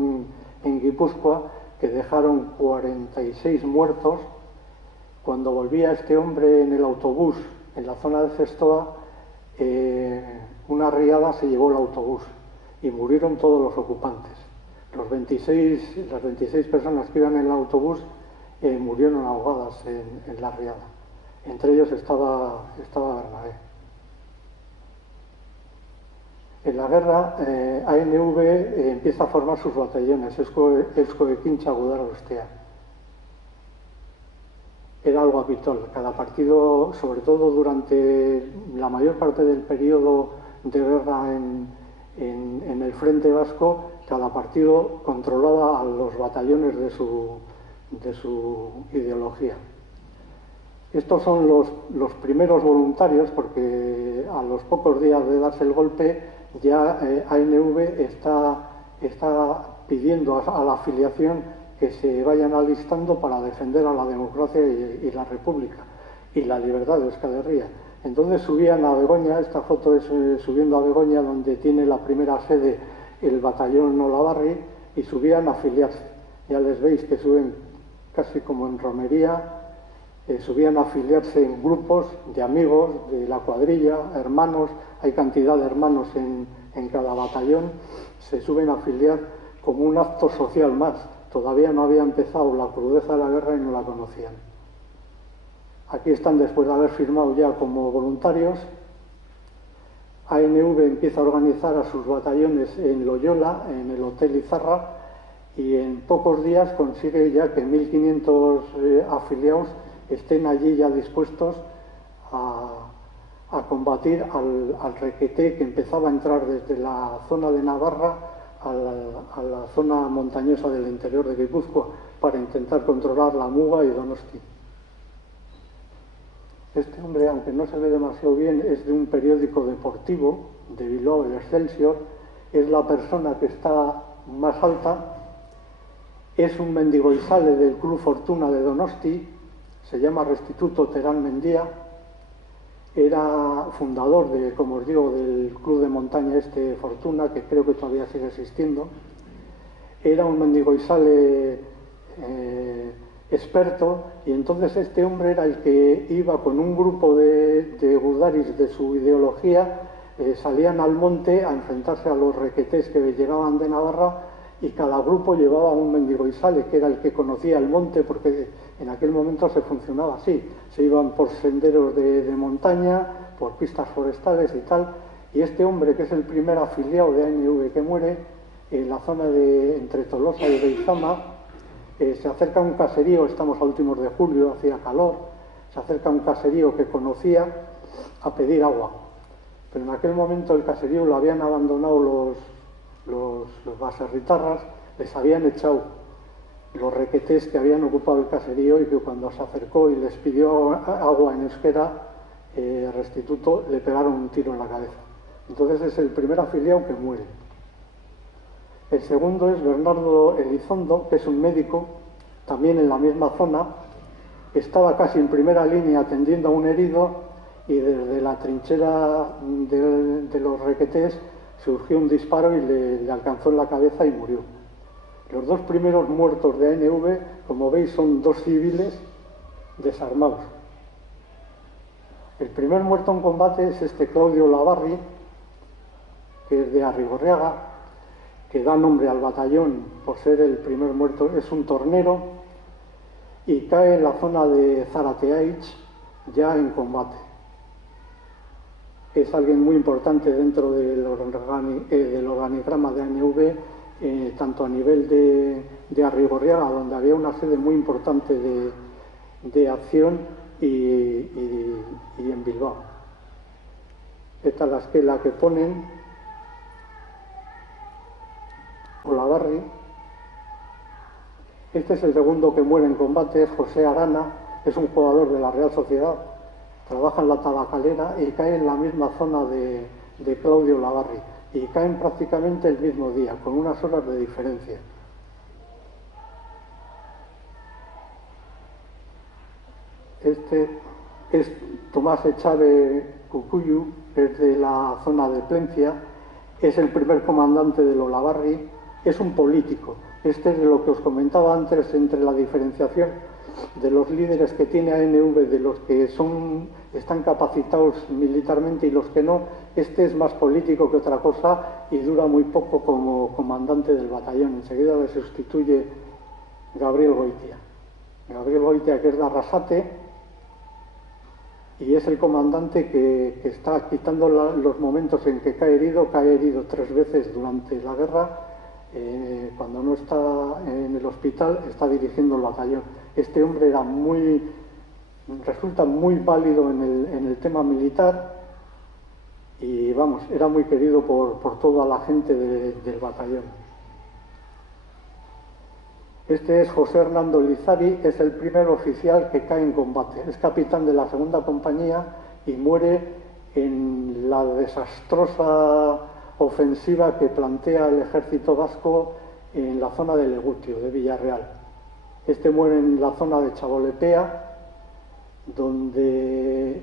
en Guipúzcoa, que dejaron 46 muertos, cuando volvía este hombre en el autobús en la zona de Zestoa, una riada se llevó el autobús y murieron todos los ocupantes. Las 26 personas que iban en el autobús murieron ahogadas en la riada. Entre ellos estaba Bernabé. En la guerra, ANV empieza a formar sus batallones, Eusko-Ekintza Gudarosteak. Era algo habitual. Cada partido, sobre todo durante la mayor parte del periodo de guerra en el Frente Vasco, cada partido controlaba a los batallones de su ideología. Estos son los primeros voluntarios, porque a los pocos días de darse el golpe ya ANV está pidiendo a la afiliación que se vayan alistando para defender a la democracia y la república y la libertad de Euskal Herria. Entonces subían a Begoña, esta foto es subiendo a Begoña, donde tiene la primera sede el batallón Olavarri, y subían a afiliarse. Ya les veis que suben casi como en romería, subían a afiliarse en grupos de amigos, de la cuadrilla, hermanos, hay cantidad de hermanos en cada batallón, se suben a afiliar como un acto social más. Todavía no había empezado la crudeza de la guerra y no la conocían. Aquí están después de haber firmado ya como voluntarios. ANV empieza a organizar a sus batallones en Loyola, en el Hotel Izarra, y en pocos días consigue ya que 1.500 afiliados estén allí ya dispuestos a combatir al requeté que empezaba a entrar desde la zona de Navarra a la zona montañosa del interior de Guipúzcoa para intentar controlar la Muga y Donosti. Este hombre, aunque no se ve demasiado bien, es de un periódico deportivo de Bilbao, el Excelsior, es la persona que está más alta, es un mendigoizale del Club Fortuna de Donosti, se llama Restituto Terán Mendía, era fundador como os digo, del club de montaña Fortuna, que creo que todavía sigue existiendo. Era un mendigoizale experto, y entonces este hombre era el que iba con un grupo de gudaris de su ideología, salían al monte a enfrentarse a los requetés que llegaban de Navarra, y cada grupo llevaba un mendigoizale, que era el que conocía el monte, porque en aquel momento se funcionaba así. Se iban por senderos de montaña, por pistas forestales y tal, y este hombre, que es el primer afiliado de ANV que muere, en la zona entre Tolosa y Beizama, se acerca a un caserío, estamos a últimos de julio, hacía calor, se acerca a un caserío que conocía a pedir agua. Pero en aquel momento el caserío lo habían abandonado los baserritarras, les habían echado los requetés que habían ocupado el caserío, y que cuando se acercó y les pidió agua en euskera, Restituto, le pegaron un tiro en la cabeza. Entonces es el primer afiliado que muere. El segundo es Bernardo Elizondo, que es un médico, también en la misma zona, que estaba casi en primera línea atendiendo a un herido, y desde la trinchera de los requetés surgió un disparo y le alcanzó en la cabeza y murió. Los dos primeros muertos de ANV, como veis, son dos civiles desarmados. El primer muerto en combate es Claudio Olavarri, que es de Arrigorriaga, que da nombre al batallón por ser el primer muerto. Es un tornero y cae en la zona de Zarateaich ya en combate. Es alguien muy importante dentro del organigrama de ANV, tanto a nivel de Arrigorriaga, donde había una sede muy importante de acción, y en Bilbao. Esta es la esquela que ponen. Olavarri. Este es el segundo que muere en combate, es José Arana, es un jugador de la Real Sociedad, trabaja en la tabacalera y cae en la misma zona de Claudio Olavarri, y caen prácticamente el mismo día, con unas horas de diferencia. Este es Tomás Echave Cucuyu, es de la zona de Plencia, es el primer comandante del Olavarri, es un político. Este es de lo que os comentaba antes entre la diferenciación de los líderes que tiene ANV, de los que están capacitados militarmente y los que no, este es más político que otra cosa y dura muy poco como comandante del batallón. Enseguida le sustituye Gabriel Goitia. Gabriel Goitia, que es de Arrasate, y es el comandante que está quitando los momentos en que cae herido 3 veces durante la guerra. Cuando no está en el hospital, está dirigiendo el batallón. Este hombre resulta muy válido en el tema militar y, vamos, era muy querido por toda la gente del batallón. Este es José Hernando Lizari, es el primer oficial que cae en combate. Es capitán de la segunda compañía y muere en la desastrosa ofensiva que plantea el ejército vasco en la zona de Legutio, de Villarreal. Este muere en la zona de Chabolepea, donde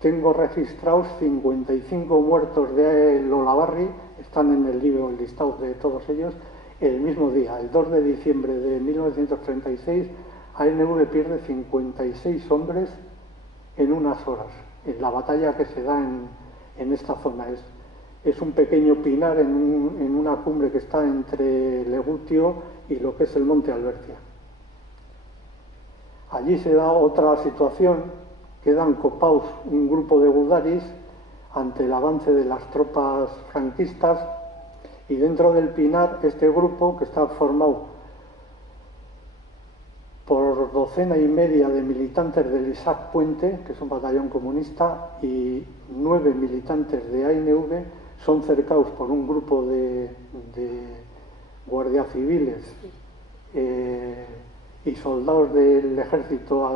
tengo registrados 55 muertos de Olavarri, están en el libro, el listado de todos ellos. El mismo día, el 2 de diciembre de 1936, ANV pierde 56 hombres en unas horas, en la batalla que se da en esta zona. Es un pequeño pinar en una cumbre que está entre Legutio y lo que es el Monte Albertia. Allí se da otra situación, quedan copaos un grupo de gudaris ante el avance de las tropas franquistas. Y dentro del pinar, este grupo, que está formado por 1,5 de militantes del Isaac Puente, que es un batallón comunista, y 9 militantes de ANV, son cercados por un grupo de guardias civiles y soldados del ejército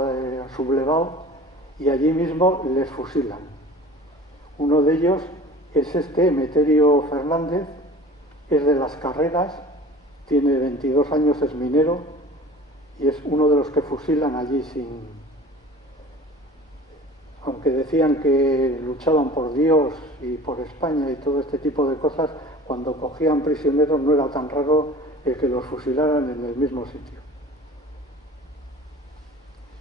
sublevado, y allí mismo les fusilan. Uno de ellos es Emeterio Fernández. Es de Las Carreras, tiene 22 años, es minero y es uno de los que fusilan allí aunque decían que luchaban por Dios y por España y todo este tipo de cosas, cuando cogían prisioneros no era tan raro el que los fusilaran en el mismo sitio.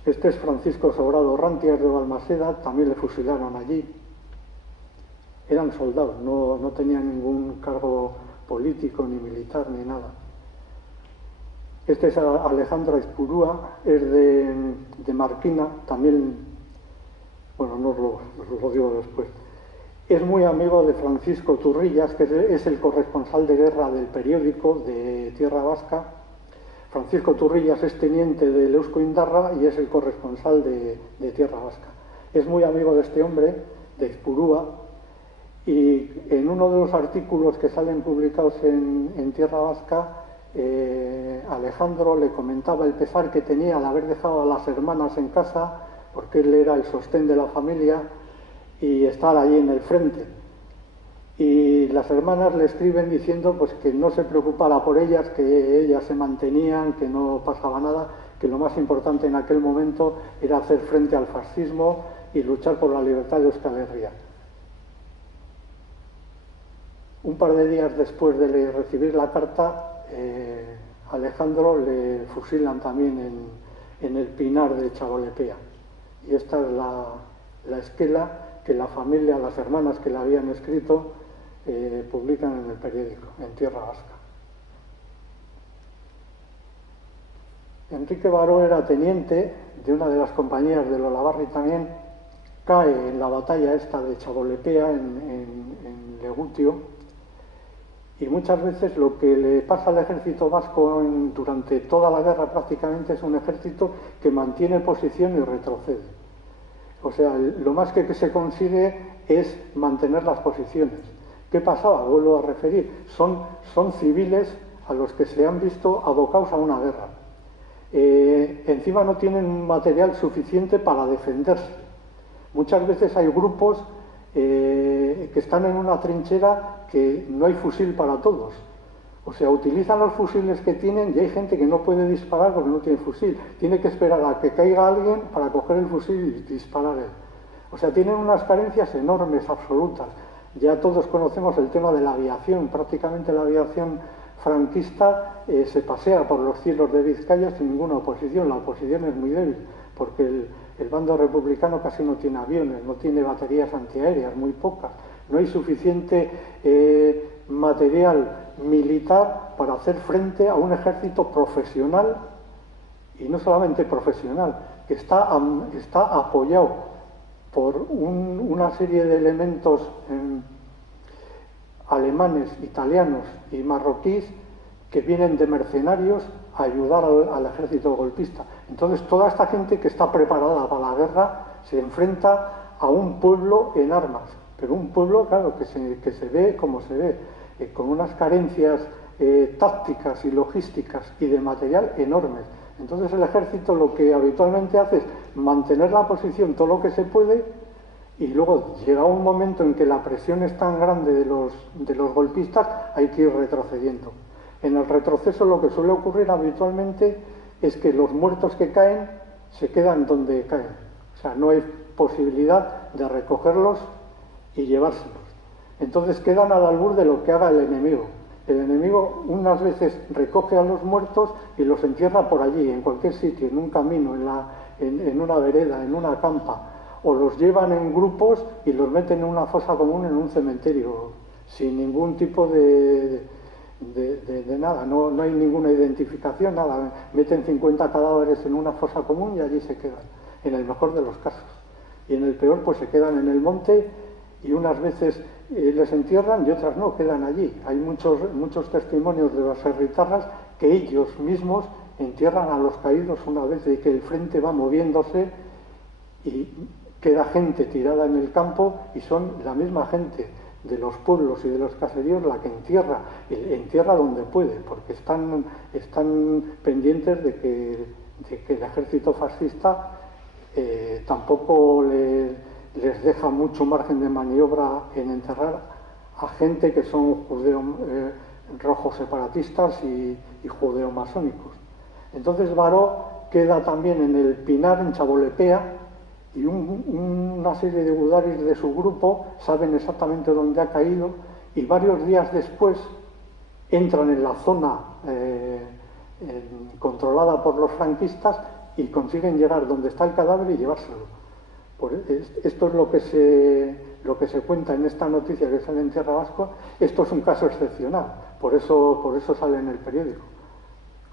Este es Francisco Sobrado Rantias de Balmaseda, también le fusilaron allí. Eran soldados, no tenían ningún cargo político, ni militar, ni nada. Este es Alejandro Aizpurúa, es de Marquina, también, bueno, no os lo digo después. Es muy amigo de Francisco Turrillas, que es el corresponsal de guerra del periódico de Tierra Vasca. Francisco Turrillas es teniente del Eusko Indarra y es el corresponsal de Tierra Vasca. Es muy amigo de este hombre, de Aizpurúa, y en uno de los artículos que salen publicados en Tierra Vasca, Alejandro le comentaba el pesar que tenía al haber dejado a las hermanas en casa, porque él era el sostén de la familia, y estar allí en el frente. Y las hermanas le escriben diciendo pues que no se preocupara por ellas, que ellas se mantenían, que no pasaba nada, que lo más importante en aquel momento era hacer frente al fascismo y luchar por la libertad de Euskal Herria. Un par de días después de recibir la carta, Alejandro le fusilan también en el pinar de Chabolepea. Y esta es la esquela que la familia, las hermanas que la habían escrito, publican en el periódico, en Tierra Vasca. Enrique Baró era teniente de una de las compañías del Olavarri también, cae en la batalla esta de Chabolepea en Legutio. Y muchas veces lo que le pasa al ejército vasco durante toda la guerra prácticamente es un ejército que mantiene posición y retrocede. O sea, lo más que se consigue es mantener las posiciones. ¿Qué pasaba? Vuelvo a referir. Son civiles a los que se han visto abocados a una guerra. Encima no tienen material suficiente para defenderse. Muchas veces hay grupos que están en una trinchera que no hay fusil para todos. O sea, utilizan los fusiles que tienen y hay gente que no puede disparar porque no tiene fusil. Tiene que esperar a que caiga alguien para coger el fusil y disparar él. O sea, tienen unas carencias enormes, absolutas. Ya todos conocemos el tema de la aviación. Prácticamente la aviación franquista se pasea por los cielos de Vizcaya sin ninguna oposición. La oposición es muy débil, porque el bando republicano casi no tiene aviones, no tiene baterías antiaéreas, muy pocas. No hay suficiente material militar para hacer frente a un ejército profesional, y no solamente profesional, que está apoyado por una serie de elementos alemanes, italianos y marroquíes que vienen de mercenarios a ayudar al ejército golpista. Entonces toda esta gente que está preparada para la guerra se enfrenta a un pueblo en armas, pero un pueblo, claro, que se ve como se ve, con unas carencias tácticas y logísticas y de material enormes. Entonces el ejército lo que habitualmente hace es mantener la posición todo lo que se puede, y luego llega un momento en que la presión es tan grande de los golpistas, hay que ir retrocediendo. En el retroceso lo que suele ocurrir habitualmente es que los muertos que caen se quedan donde caen. O sea, no hay posibilidad de recogerlos y llevárselos. Entonces quedan al albur de lo que haga el enemigo. El enemigo unas veces recoge a los muertos y los entierra por allí, en cualquier sitio, en un camino, en una vereda, en una campa, o los llevan en grupos y los meten en una fosa común en un cementerio, sin ningún tipo de nada, no hay ninguna identificación, nada. Meten 50 cadáveres en una fosa común y allí se quedan, en el mejor de los casos. Y en el peor, pues se quedan en el monte, y unas veces les entierran y otras no, quedan allí. Hay muchos testimonios de los baserritarras que ellos mismos entierran a los caídos una vez de que el frente va moviéndose y queda gente tirada en el campo, y son la misma gente de los pueblos y de los caseríos la que entierra donde puede, porque están pendientes de que el ejército fascista tampoco les deja mucho margen de maniobra en enterrar a gente que son rojos separatistas y judeo-masónicos. Entonces Baró queda también en el Pinar, en Chabolepea, y una serie de gudaris de su grupo saben exactamente dónde ha caído, y varios días después entran en la zona controlada por los franquistas y consiguen llegar donde está el cadáver y llevárselo. Esto es lo que se cuenta en esta noticia que sale en Tierra Vasca. Esto es un caso excepcional, por eso sale en el periódico.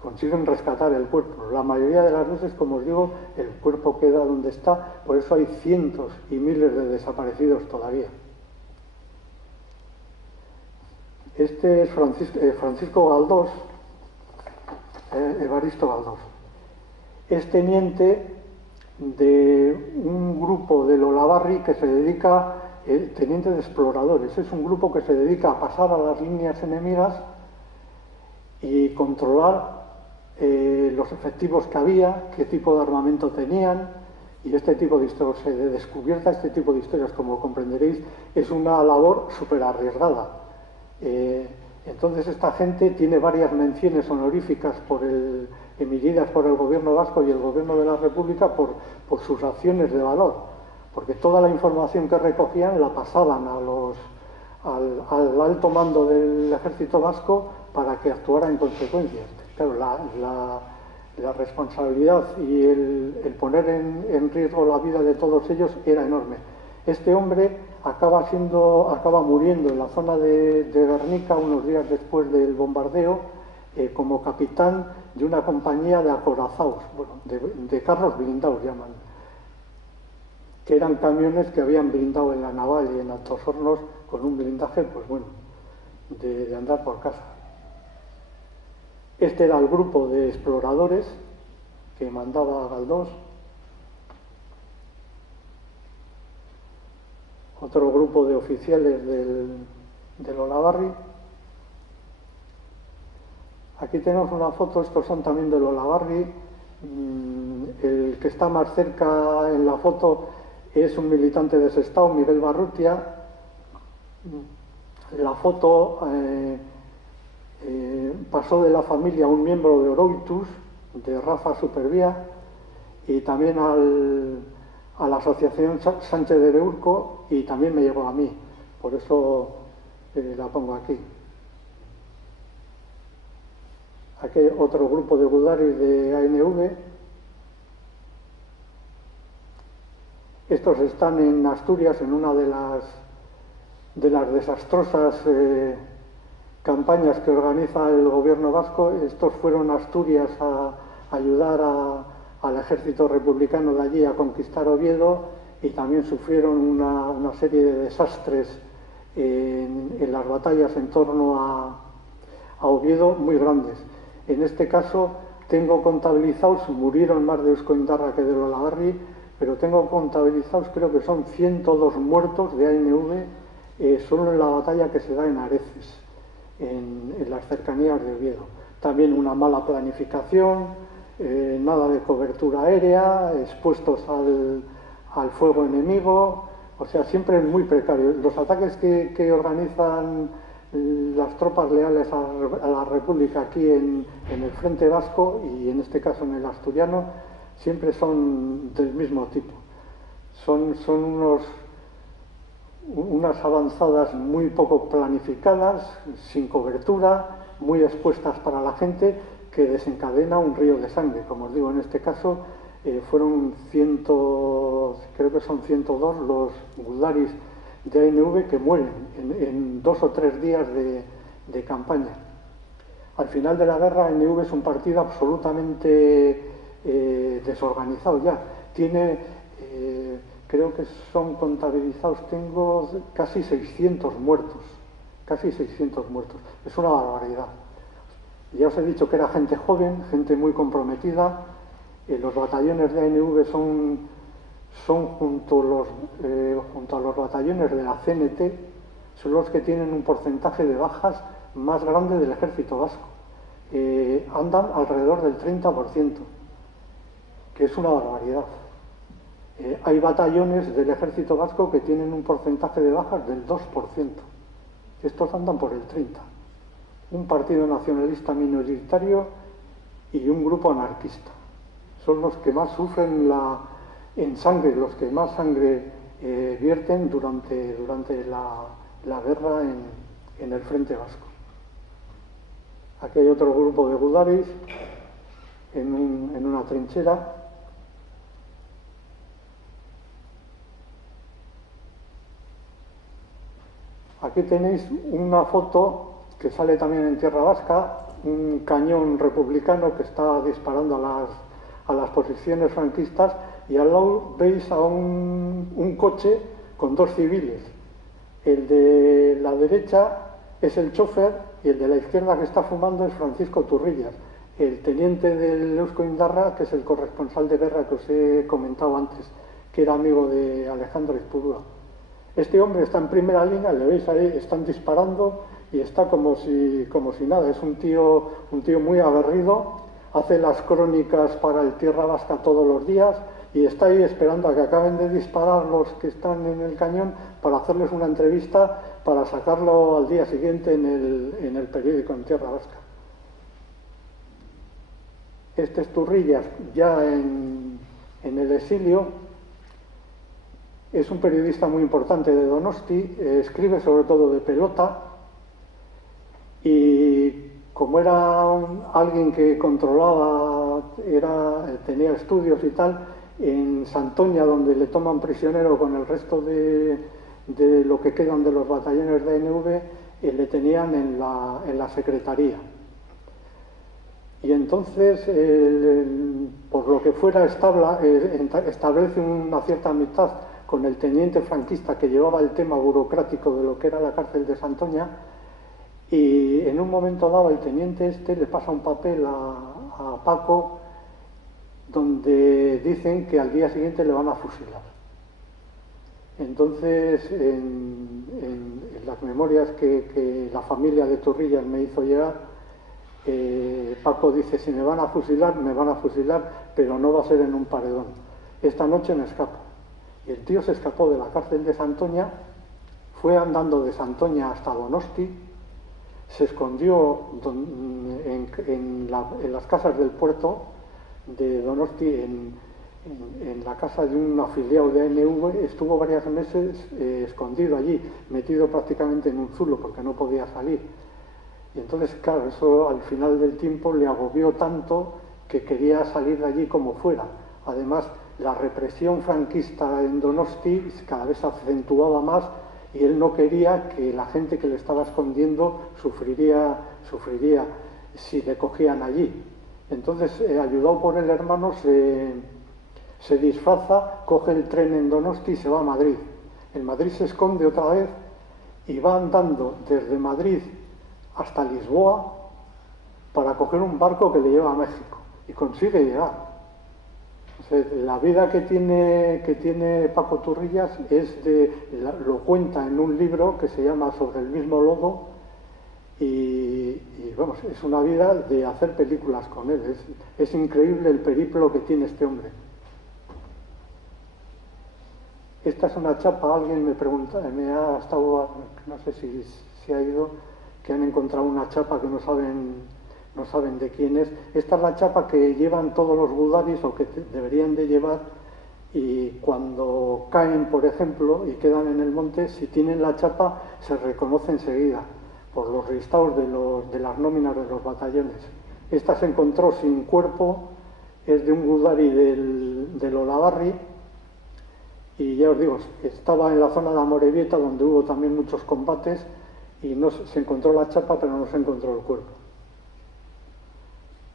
Consiguen rescatar el cuerpo. La mayoría de las veces, como os digo, el cuerpo queda donde está, por eso hay cientos y miles de desaparecidos todavía. Este es Francisco Galdós, Evaristo Galdós. Es teniente de un grupo del Olavarri que se dedica, teniente de exploradores, es un grupo que se dedica a pasar a las líneas enemigas y controlar los efectivos que había, qué tipo de armamento tenían, y este tipo de historias, de descubierta este tipo de historias, como comprenderéis, es una labor súper arriesgada. Entonces esta gente tiene varias menciones honoríficas emitidas por el gobierno vasco y el gobierno de la República por sus acciones de valor, porque toda la información que recogían la pasaban al alto mando del ejército vasco para que actuara en consecuencias. Claro, la responsabilidad y el poner en riesgo la vida de todos ellos era enorme. Este hombre acaba muriendo en la zona de Guernica unos días después del bombardeo como capitán de una compañía de acorazados, de carros blindados llaman, que eran camiones que habían blindado en la naval y en Altos Hornos con un blindaje, pues bueno, de andar por casa. Este era el grupo de exploradores que mandaba Galdós. Otro grupo de oficiales del Olavarri. Aquí tenemos una foto, estos son también del Olavarri. El que está más cerca en la foto es un militante de Sestao, Miguel Barrutia. La foto pasó de la familia a un miembro de Oroitus, de Rafa Supervía, y también a la asociación Sánchez de Beurco, y también me llegó a mí, por eso la pongo aquí. Aquí hay otro grupo de gudaris de ANV. Estos están en Asturias, en una de las desastrosas campañas que organiza el gobierno vasco. Estos fueron a Asturias a ayudar al ejército republicano de allí a conquistar Oviedo, y también sufrieron una serie de desastres en las batallas en torno a Oviedo muy grandes. En este caso tengo contabilizados, murieron más de Euskoindarra que de Olavarri, pero tengo contabilizados, creo que son 102 muertos de ANV solo en la batalla que se da en Areces, en las cercanías de Oviedo. También una mala planificación, nada de cobertura aérea, expuestos al fuego enemigo, o sea, siempre muy precario. Los ataques que organizan las tropas leales a la República aquí en el Frente Vasco, y en este caso en el asturiano, siempre son del mismo tipo. Son unas avanzadas muy poco planificadas, sin cobertura, muy expuestas para la gente, que desencadena un río de sangre. Como os digo, en este caso fueron creo que son 102 los gudaris de ANV que mueren en 2 o 3 días de campaña. Al final de la guerra, ANV es un partido absolutamente desorganizado ya. Tiene, creo que son contabilizados, tengo casi 600 muertos. Casi 600 muertos. Es una barbaridad. Ya os he dicho que era gente joven, gente muy comprometida. Los batallones de ANV son junto a los batallones de la CNT, son los que tienen un porcentaje de bajas más grande del ejército vasco. Andan alrededor del 30%, que es una barbaridad. Hay batallones del ejército vasco que tienen un porcentaje de bajas del 2%. Estos andan por el 30%. Un partido nacionalista minoritario y un grupo anarquista. Son los que más sufren en sangre, los que más sangre vierten durante la guerra en el Frente Vasco. Aquí hay otro grupo de gudaris en una trinchera. Aquí tenéis una foto que sale también en Tierra Vasca, un cañón republicano que está disparando a las posiciones franquistas, y al lado veis a un coche con 2 civiles. El de la derecha es el chofer y el de la izquierda que está fumando es Francisco Turrillas, el teniente del Euskoindarra, que es el corresponsal de guerra que os he comentado antes, que era amigo de Alejandro Izpurúa. Este hombre está en primera línea, le veis ahí, están disparando y está como si nada. Es un tío muy aguerrido, hace las crónicas para el Tierra Vasca todos los días y está ahí esperando a que acaben de disparar los que están en el cañón para hacerles una entrevista para sacarlo al día siguiente en el periódico en Tierra Vasca. Este es Turrillas ya en el exilio. Es un periodista muy importante de Donosti, escribe sobre todo de pelota, y como era alguien que controlaba, tenía estudios y tal, en Santoña, donde le toman prisionero con el resto de lo que quedan de los batallones de ANV, le tenían en la secretaría. Y entonces, por lo que fuera, establece una cierta amistad con el teniente franquista que llevaba el tema burocrático de lo que era la cárcel de Santoña, y en un momento dado el teniente le pasa un papel a Paco donde dicen que al día siguiente le van a fusilar. Entonces, en las memorias que la familia de Turrillas me hizo llegar, Paco dice: si me van a fusilar, pero no va a ser en un paredón. Esta noche me escapo. Y el tío se escapó de la cárcel de Santoña, fue andando de Santoña hasta Donosti, se escondió en las casas del puerto de Donosti, en la casa de un afiliado de ANV, estuvo varios meses escondido allí, metido prácticamente en un zulo porque no podía salir. Y entonces, claro, eso al final del tiempo le agobió tanto que quería salir de allí como fuera. Además, la represión franquista en Donosti cada vez se acentuaba más y él no quería que la gente que le estaba escondiendo sufriría si le cogían allí. Entonces, ayudado por el hermano, se disfraza, coge el tren en Donosti y se va a Madrid. En Madrid se esconde otra vez y va andando desde Madrid hasta Lisboa para coger un barco que le lleva a México y consigue llegar. O sea, la vida que tiene Paco Turrillas lo cuenta en un libro que se llama Sobre el mismo lodo y vamos, es una vida de hacer películas con él. Es increíble el periplo que tiene este hombre. Esta es una chapa, alguien me pregunta, me ha estado, no sé si ha ido, que han encontrado una chapa que no saben de quién es. Esta es la chapa que llevan todos los gudaris o que deberían de llevar, y cuando caen, por ejemplo, y quedan en el monte, si tienen la chapa se reconoce enseguida por los listados de las nóminas de los batallones. Esta se encontró sin cuerpo, es de un gudari del Olavarri, y ya os digo, estaba en la zona de Amorebieta, donde hubo también muchos combates, y se encontró la chapa, pero no se encontró el cuerpo.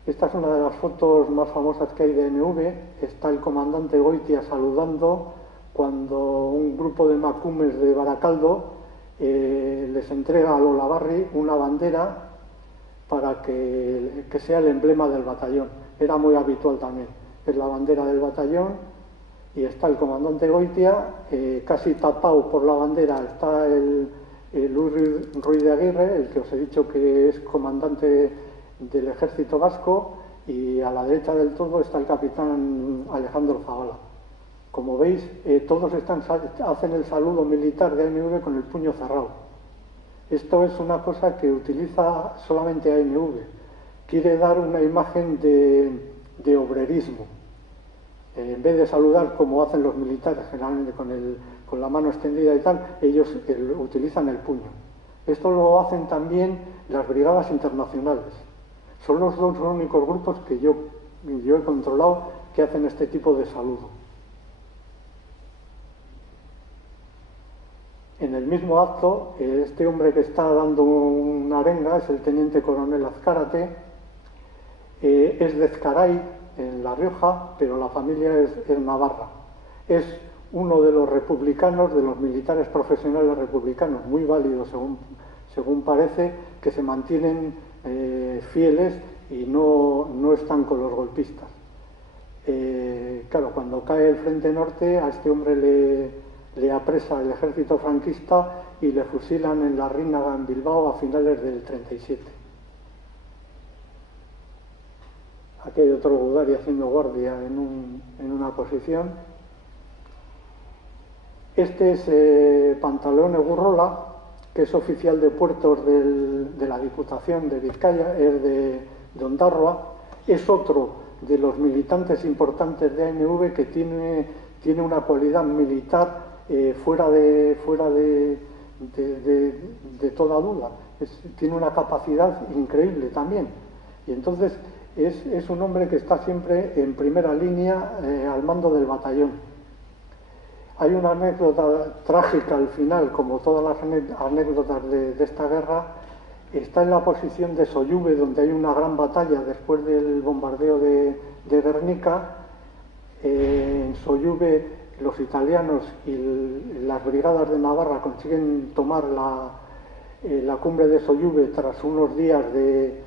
Esta es una de las fotos más famosas que hay de NV. Está el comandante Goitia saludando cuando un grupo de macumes de Baracaldo les entrega a Olavarri una bandera para que sea el emblema del batallón. Era muy habitual también. Es la bandera del batallón y está el comandante Goitia, casi tapado por la bandera está el Luis Ruiz de Aguirre, el que os he dicho que es comandante del ejército vasco, y a la derecha del todo está el capitán Alejandro Zavala. Como veis, todos hacen el saludo militar de ANV con el puño cerrado. Esto es una cosa que utiliza solamente ANV. Quiere dar una imagen de obrerismo. En vez de saludar como hacen los militares, generalmente con la mano extendida y tal, ellos utilizan el puño. Esto lo hacen también las brigadas internacionales. Son los dos únicos grupos que yo he controlado que hacen este tipo de saludo. En el mismo acto, este hombre que está dando una arenga es el teniente coronel Azcárate, es de Ezcaray, en La Rioja, pero la familia es navarra. Es uno de los republicanos, de los militares profesionales republicanos, muy válidos según parece, que se mantienen fieles y no están con los golpistas. Claro, cuando cae el Frente Norte, a este hombre le apresa el ejército franquista y le fusilan en la Rínaga, en Bilbao, a finales del 37. Aquí hay otro gudari haciendo guardia en una posición. Este es Pantaleón Egurrola, que es oficial de puertos de la Diputación de Vizcaya, es de Ondarroa. Es otro de los militantes importantes de ANV que tiene una cualidad militar fuera de toda duda. Tiene una capacidad increíble también. Y entonces es un hombre que está siempre en primera línea al mando del batallón. Hay una anécdota trágica al final, como todas las anécdotas de esta guerra. Está en la posición de Soyuve, donde hay una gran batalla después del bombardeo de Guernica. En Soyuve los italianos y las brigadas de Navarra consiguen tomar la cumbre de Soyuve tras unos días de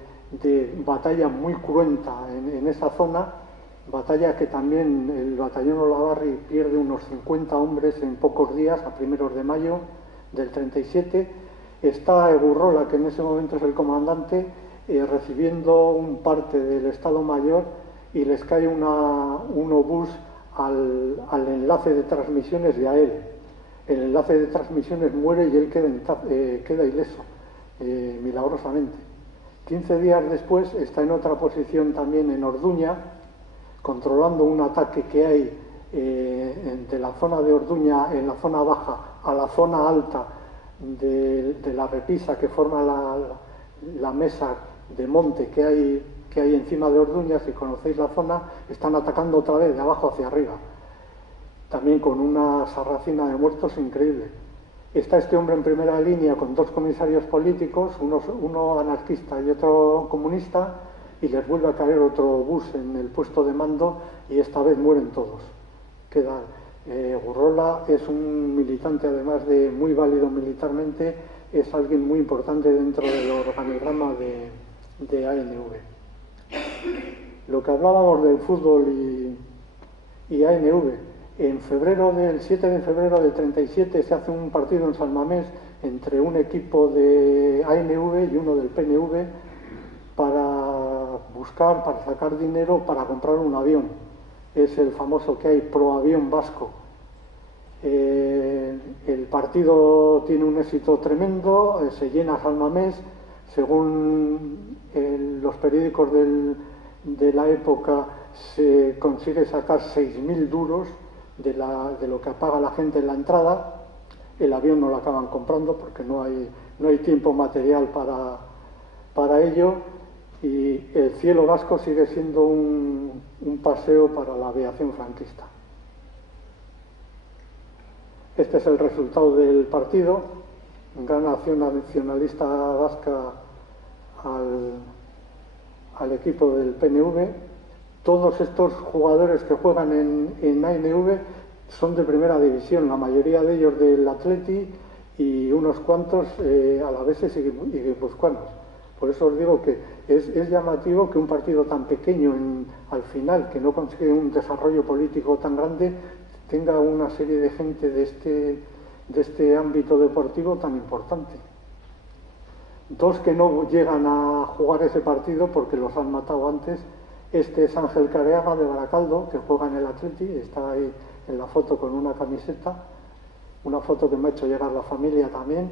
batalla muy cruenta en esa zona, batalla que también el batallón Olavarri pierde unos 50 hombres en pocos días, a primeros de mayo del 37. Está Egurrola, que en ese momento es el comandante, recibiendo un parte del Estado Mayor, y les cae un obús al enlace de transmisiones y a él. El enlace de transmisiones muere y él queda ileso, milagrosamente. 15 días después está en otra posición también en Orduña, controlando un ataque que hay de la zona de Orduña, en la zona baja, a la zona alta de la repisa que forma la mesa de monte que hay encima de Orduña, si conocéis la zona, están atacando otra vez de abajo hacia arriba, también con una sarracina de muertos increíble. Está este hombre en primera línea con dos comisarios políticos, uno anarquista y otro comunista, y les vuelve a caer otro bus en el puesto de mando y esta vez mueren todos. Gurrola es un militante, además de muy válido militarmente, es alguien muy importante dentro del organigrama de ANV. Lo que hablábamos del fútbol y ANV, el 7 de febrero del 37 se hace un partido en San Mamés entre un equipo de ANV y uno del PNV para sacar dinero para comprar un avión. Es el famoso que hay Proavión Vasco. El partido tiene un éxito tremendo, se llena San Mamés, según los periódicos de la época se consigue sacar 6.000 duros de lo que paga la gente en la entrada. El avión no lo acaban comprando porque no hay tiempo material para ello, y el cielo vasco sigue siendo un paseo para la aviación franquista. Este es el resultado del partido. Gana Acción Nacionalista Vasca al equipo del PNV. Todos estos jugadores que juegan en ANV son de primera división, la mayoría de ellos del Atleti y unos cuantos alaveses y guipuzcoanos. Por eso os digo que es llamativo que un partido tan pequeño al final, que no consigue un desarrollo político tan grande, tenga una serie de gente de este ámbito deportivo tan importante. Dos que no llegan a jugar ese partido porque los han matado antes. Este es Ángel Careaga de Baracaldo, que juega en el Atleti, está ahí en la foto con una camiseta, una foto que me ha hecho llegar la familia también.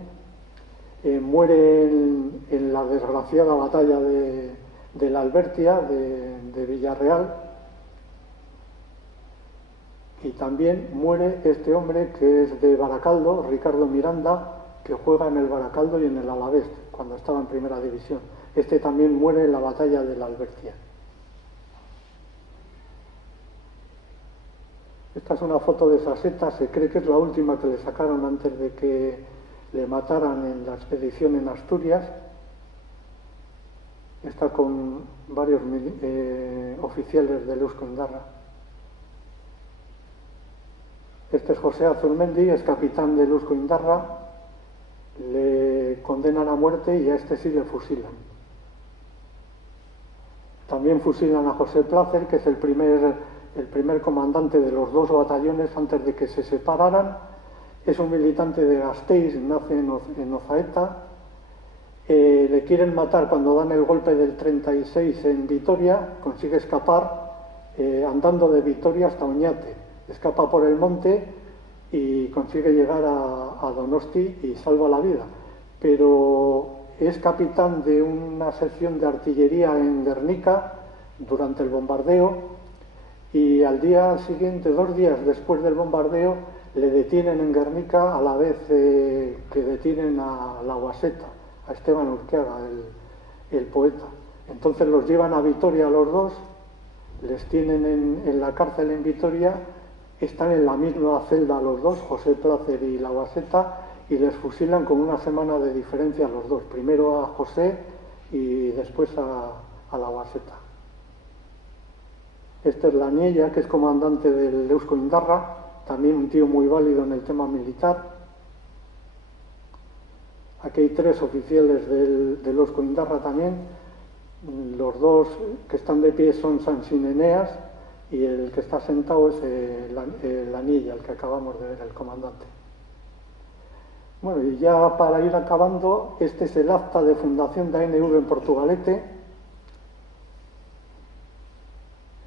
Muere en la desgraciada batalla de la Albertia, de Villarreal. Y también muere este hombre que es de Baracaldo, Ricardo Miranda, que juega en el Baracaldo y en el Alavés, cuando estaba en primera división. Este también muere en la batalla de la Albertia. Esta es una foto de Saseta, se cree que es la última que le sacaron antes de que le mataran en la expedición en Asturias. Está con varios oficiales del Eusko-Indarra. Este es José Azurmendi, es capitán del Eusko-Indarra. Le condenan a muerte y a este sí le fusilan. También fusilan a José Placer, que es el primer comandante de los dos batallones antes de que se separaran. Es un militante de Gasteiz, nace en Ozaeta. Le quieren matar cuando dan el golpe del 36 en Vitoria, consigue escapar andando de Vitoria hasta Oñate. Escapa por el monte y consigue llegar a Donosti y salva la vida. Pero es capitán de una sección de artillería en Guernica durante el bombardeo, y al día siguiente, 2 días después del bombardeo, le detienen en Guernica a la vez que detienen a Lauaseta, a Esteban Urquiaga, el poeta. Entonces los llevan a Vitoria los dos, les tienen en la cárcel en Vitoria, están en la misma celda los dos, José Placer y Lauaseta, y les fusilan con una semana de diferencia a los dos, primero a José y después a Lauaseta. Este es Laniella, que es comandante del Eusko-Indarra, también un tío muy válido en el tema militar. Aquí hay 3 oficiales del Eusko-Indarra también. Los 2 que están de pie son Sansin Eneas y el que está sentado es Laniella, el que acabamos de ver, el comandante. Bueno, y ya para ir acabando, este es el acta de fundación de ANV en Portugalete.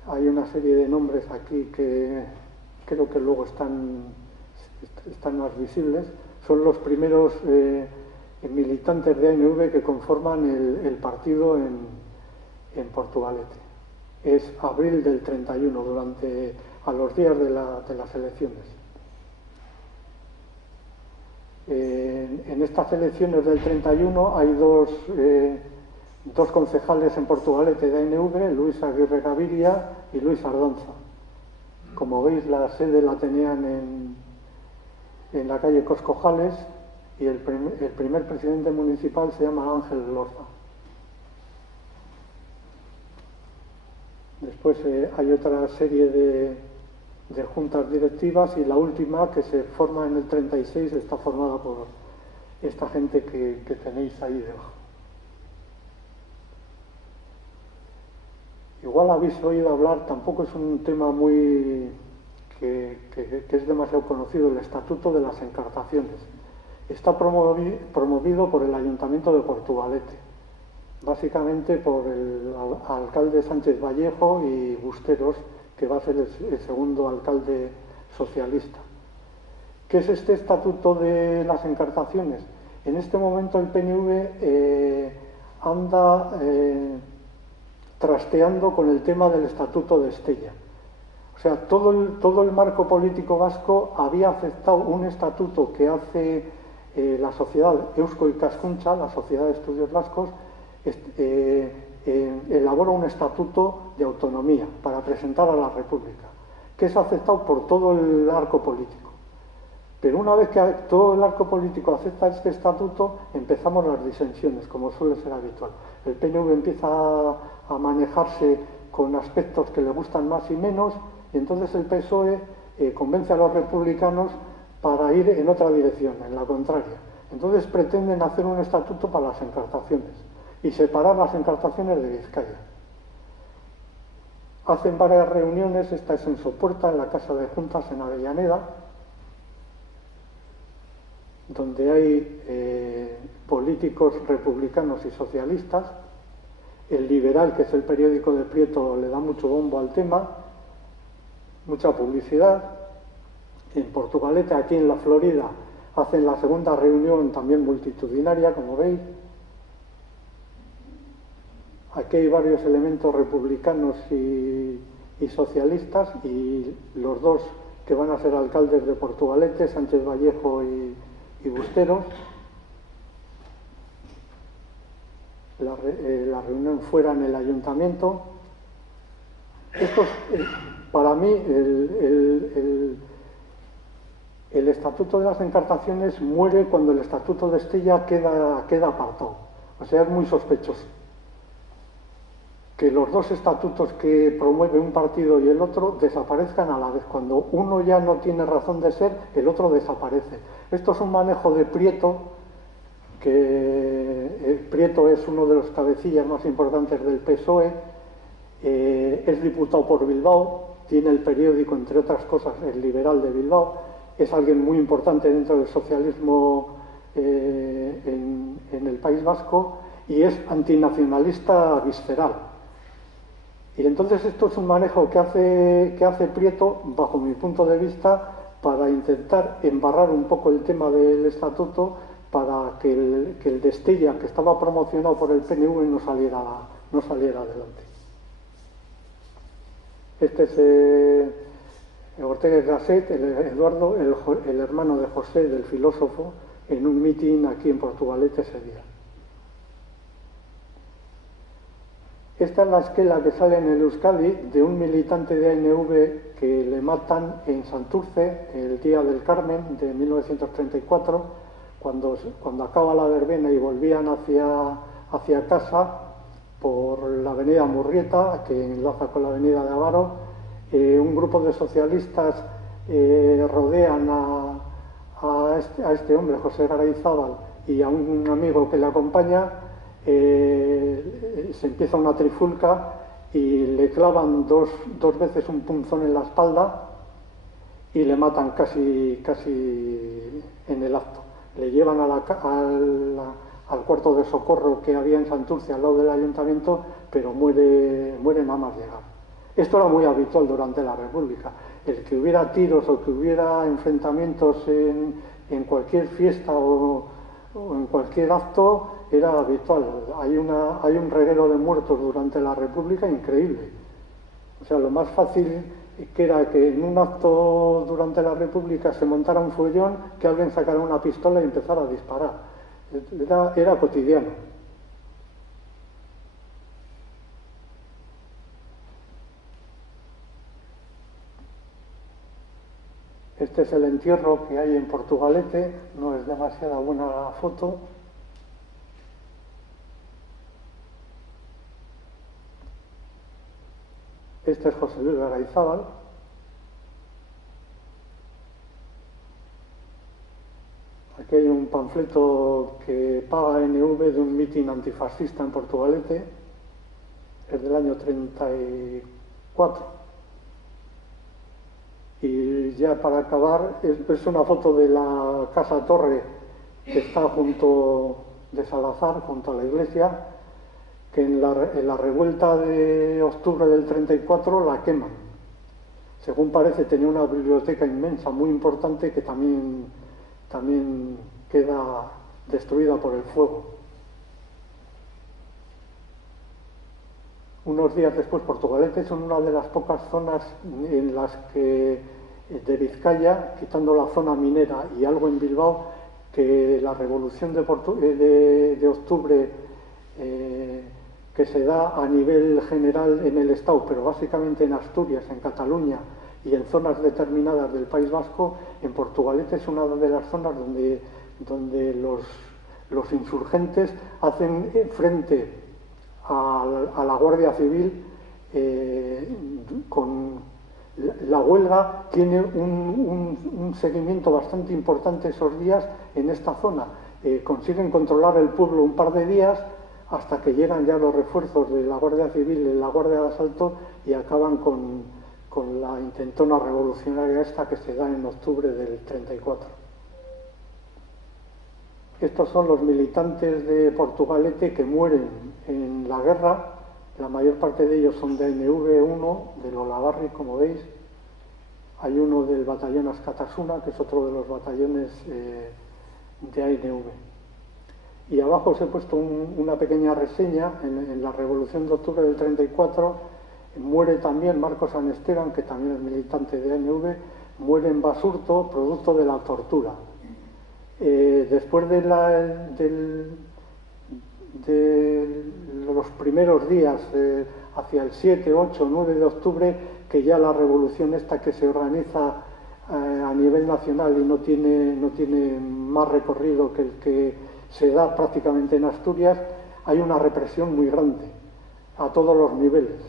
Hay una serie de nombres aquí que creo que luego están más visibles. Son los primeros militantes de ANV que conforman el partido en Portugalete. Es abril del 31, a los días de las elecciones. En en estas elecciones del 31 hay dos concejales en Portugalete de ANV, Luis Aguirre Gaviria y Luis Ardonza. Como veis, la sede la tenían en la calle Coscojales y el primer presidente municipal se llama Ángel Loza. Después hay otra serie de juntas directivas y la última, que se forma en el 36, está formada por esta gente que tenéis ahí debajo. Igual habéis oído hablar, tampoco es un tema muy que es demasiado conocido, el Estatuto de las Encartaciones. Está promovido por el Ayuntamiento de Portugalete, básicamente por el alcalde Sánchez Vallejo y Busteros, que va a ser el segundo alcalde socialista. ¿Qué es este Estatuto de las Encartaciones? En este momento el PNV anda trasteando con el tema del Estatuto de Estella. O sea, todo el marco político vasco había aceptado un estatuto que hace la sociedad Eusko Ikaskuntza, la Sociedad de Estudios Vascos, elabora un estatuto de autonomía para presentar a la República, que es aceptado por todo el arco político. Pero una vez que todo el arco político acepta este estatuto, empezamos las disensiones, como suele ser habitual. El PNV empieza a manejarse con aspectos que le gustan más y menos, y entonces el PSOE convence a los republicanos para ir en otra dirección, en la contraria. Entonces pretenden hacer un estatuto para las encartaciones y separar las encartaciones de Vizcaya. Hacen varias reuniones, esta es en Sopuerta, en la Casa de Juntas en Avellaneda, donde hay políticos republicanos y socialistas. El Liberal, que es el periódico de Prieto, le da mucho bombo al tema, mucha publicidad. En Portugalete, aquí en la Florida, hacen la segunda reunión también multitudinaria, como veis. Aquí hay varios elementos republicanos y socialistas, y los dos que van a ser alcaldes de Portugalete, Sánchez Vallejo y Busteros. La reunión fuera en el ayuntamiento. Esto es, para mí, el Estatuto de las Encartaciones muere cuando el Estatuto de Estella queda apartado. O sea, es muy sospechoso que los dos estatutos que promueve un partido y el otro desaparezcan a la vez. Cuando uno ya no tiene razón de ser, el otro desaparece. Esto es un manejo de Prieto, que Prieto es uno de los cabecillas más importantes del PSOE, es diputado por Bilbao, tiene el periódico, entre otras cosas, El Liberal de Bilbao, es alguien muy importante dentro del socialismo en el País Vasco, y es antinacionalista visceral. Y entonces esto es un manejo que hace Prieto, bajo mi punto de vista, para intentar embarrar un poco el tema del estatuto, para que el de Estella, que estaba promocionado por el PNV, no saliera adelante. Este es Ortega Gasset, Eduardo, el hermano de José, del filósofo, en un mitin aquí en Portugalete ese día. Esta es la esquela que sale en el Euskadi de un militante de ANV que le matan en Santurce el día del Carmen de 1934, cuando acaba la verbena y volvían hacia casa por la avenida Murrieta, que enlaza con la avenida de Avaro. Un grupo de socialistas rodean a este hombre, José Garayzábal, y a un amigo que le acompaña. Se empieza una trifulca y le clavan dos veces un punzón en la espalda y le matan casi en el acto. Le llevan al cuarto de socorro que había en Santurce, al lado del ayuntamiento, pero muere nada más llegar. Esto era muy habitual durante la República. El que hubiera tiros o que hubiera enfrentamientos en cualquier fiesta o en cualquier acto era habitual. Hay un reguero de muertos durante la República increíble. O sea, lo más fácil que era que en un acto durante la República se montara un follón, que alguien sacara una pistola y empezara a disparar. Era cotidiano. Este es el entierro que hay en Portugalete, no es demasiado buena la foto. Este es José Luis Garayzábal. Aquí hay un panfleto que paga NV de un mitin antifascista en Portugalete. Es del año 34. Y ya para acabar, es una foto de la Casa Torre que está junto de Salazar, junto a la iglesia, que en la revuelta de octubre del 34 la queman. Según parece, tenía una biblioteca inmensa, muy importante, que también queda destruida por el fuego. Unos días después, Portugalete son una de las pocas zonas en las que, de Vizcaya, quitando la zona minera y algo en Bilbao, que la revolución de octubre que se da a nivel general en el Estado, pero básicamente en Asturias, en Cataluña y en zonas determinadas del País Vasco, en Portugalete es una de las zonas donde los insurgentes hacen frente a la Guardia Civil. Con la huelga tiene un seguimiento bastante importante esos días en esta zona. Consiguen controlar el pueblo un par de días hasta que llegan ya los refuerzos de la Guardia Civil y la Guardia de Asalto y acaban con la intentona revolucionaria esta que se da en octubre del 34. Estos son los militantes de Portugalete que mueren en la guerra. La mayor parte de ellos son de ANV1, del Olavarri, como veis. Hay uno del batallón Ascatasuna, que es otro de los batallones de ANV. Y abajo os he puesto una pequeña reseña. En la Revolución de Octubre del 34 muere también Marcos San Esteban, que también es militante de ANV, muere en Basurto, producto de la tortura. Después de los primeros días, hacia el 7, 8, 9 de octubre, que ya la revolución esta que se organiza a nivel nacional y no tiene más recorrido que el que se da prácticamente en Asturias, hay una represión muy grande a todos los niveles,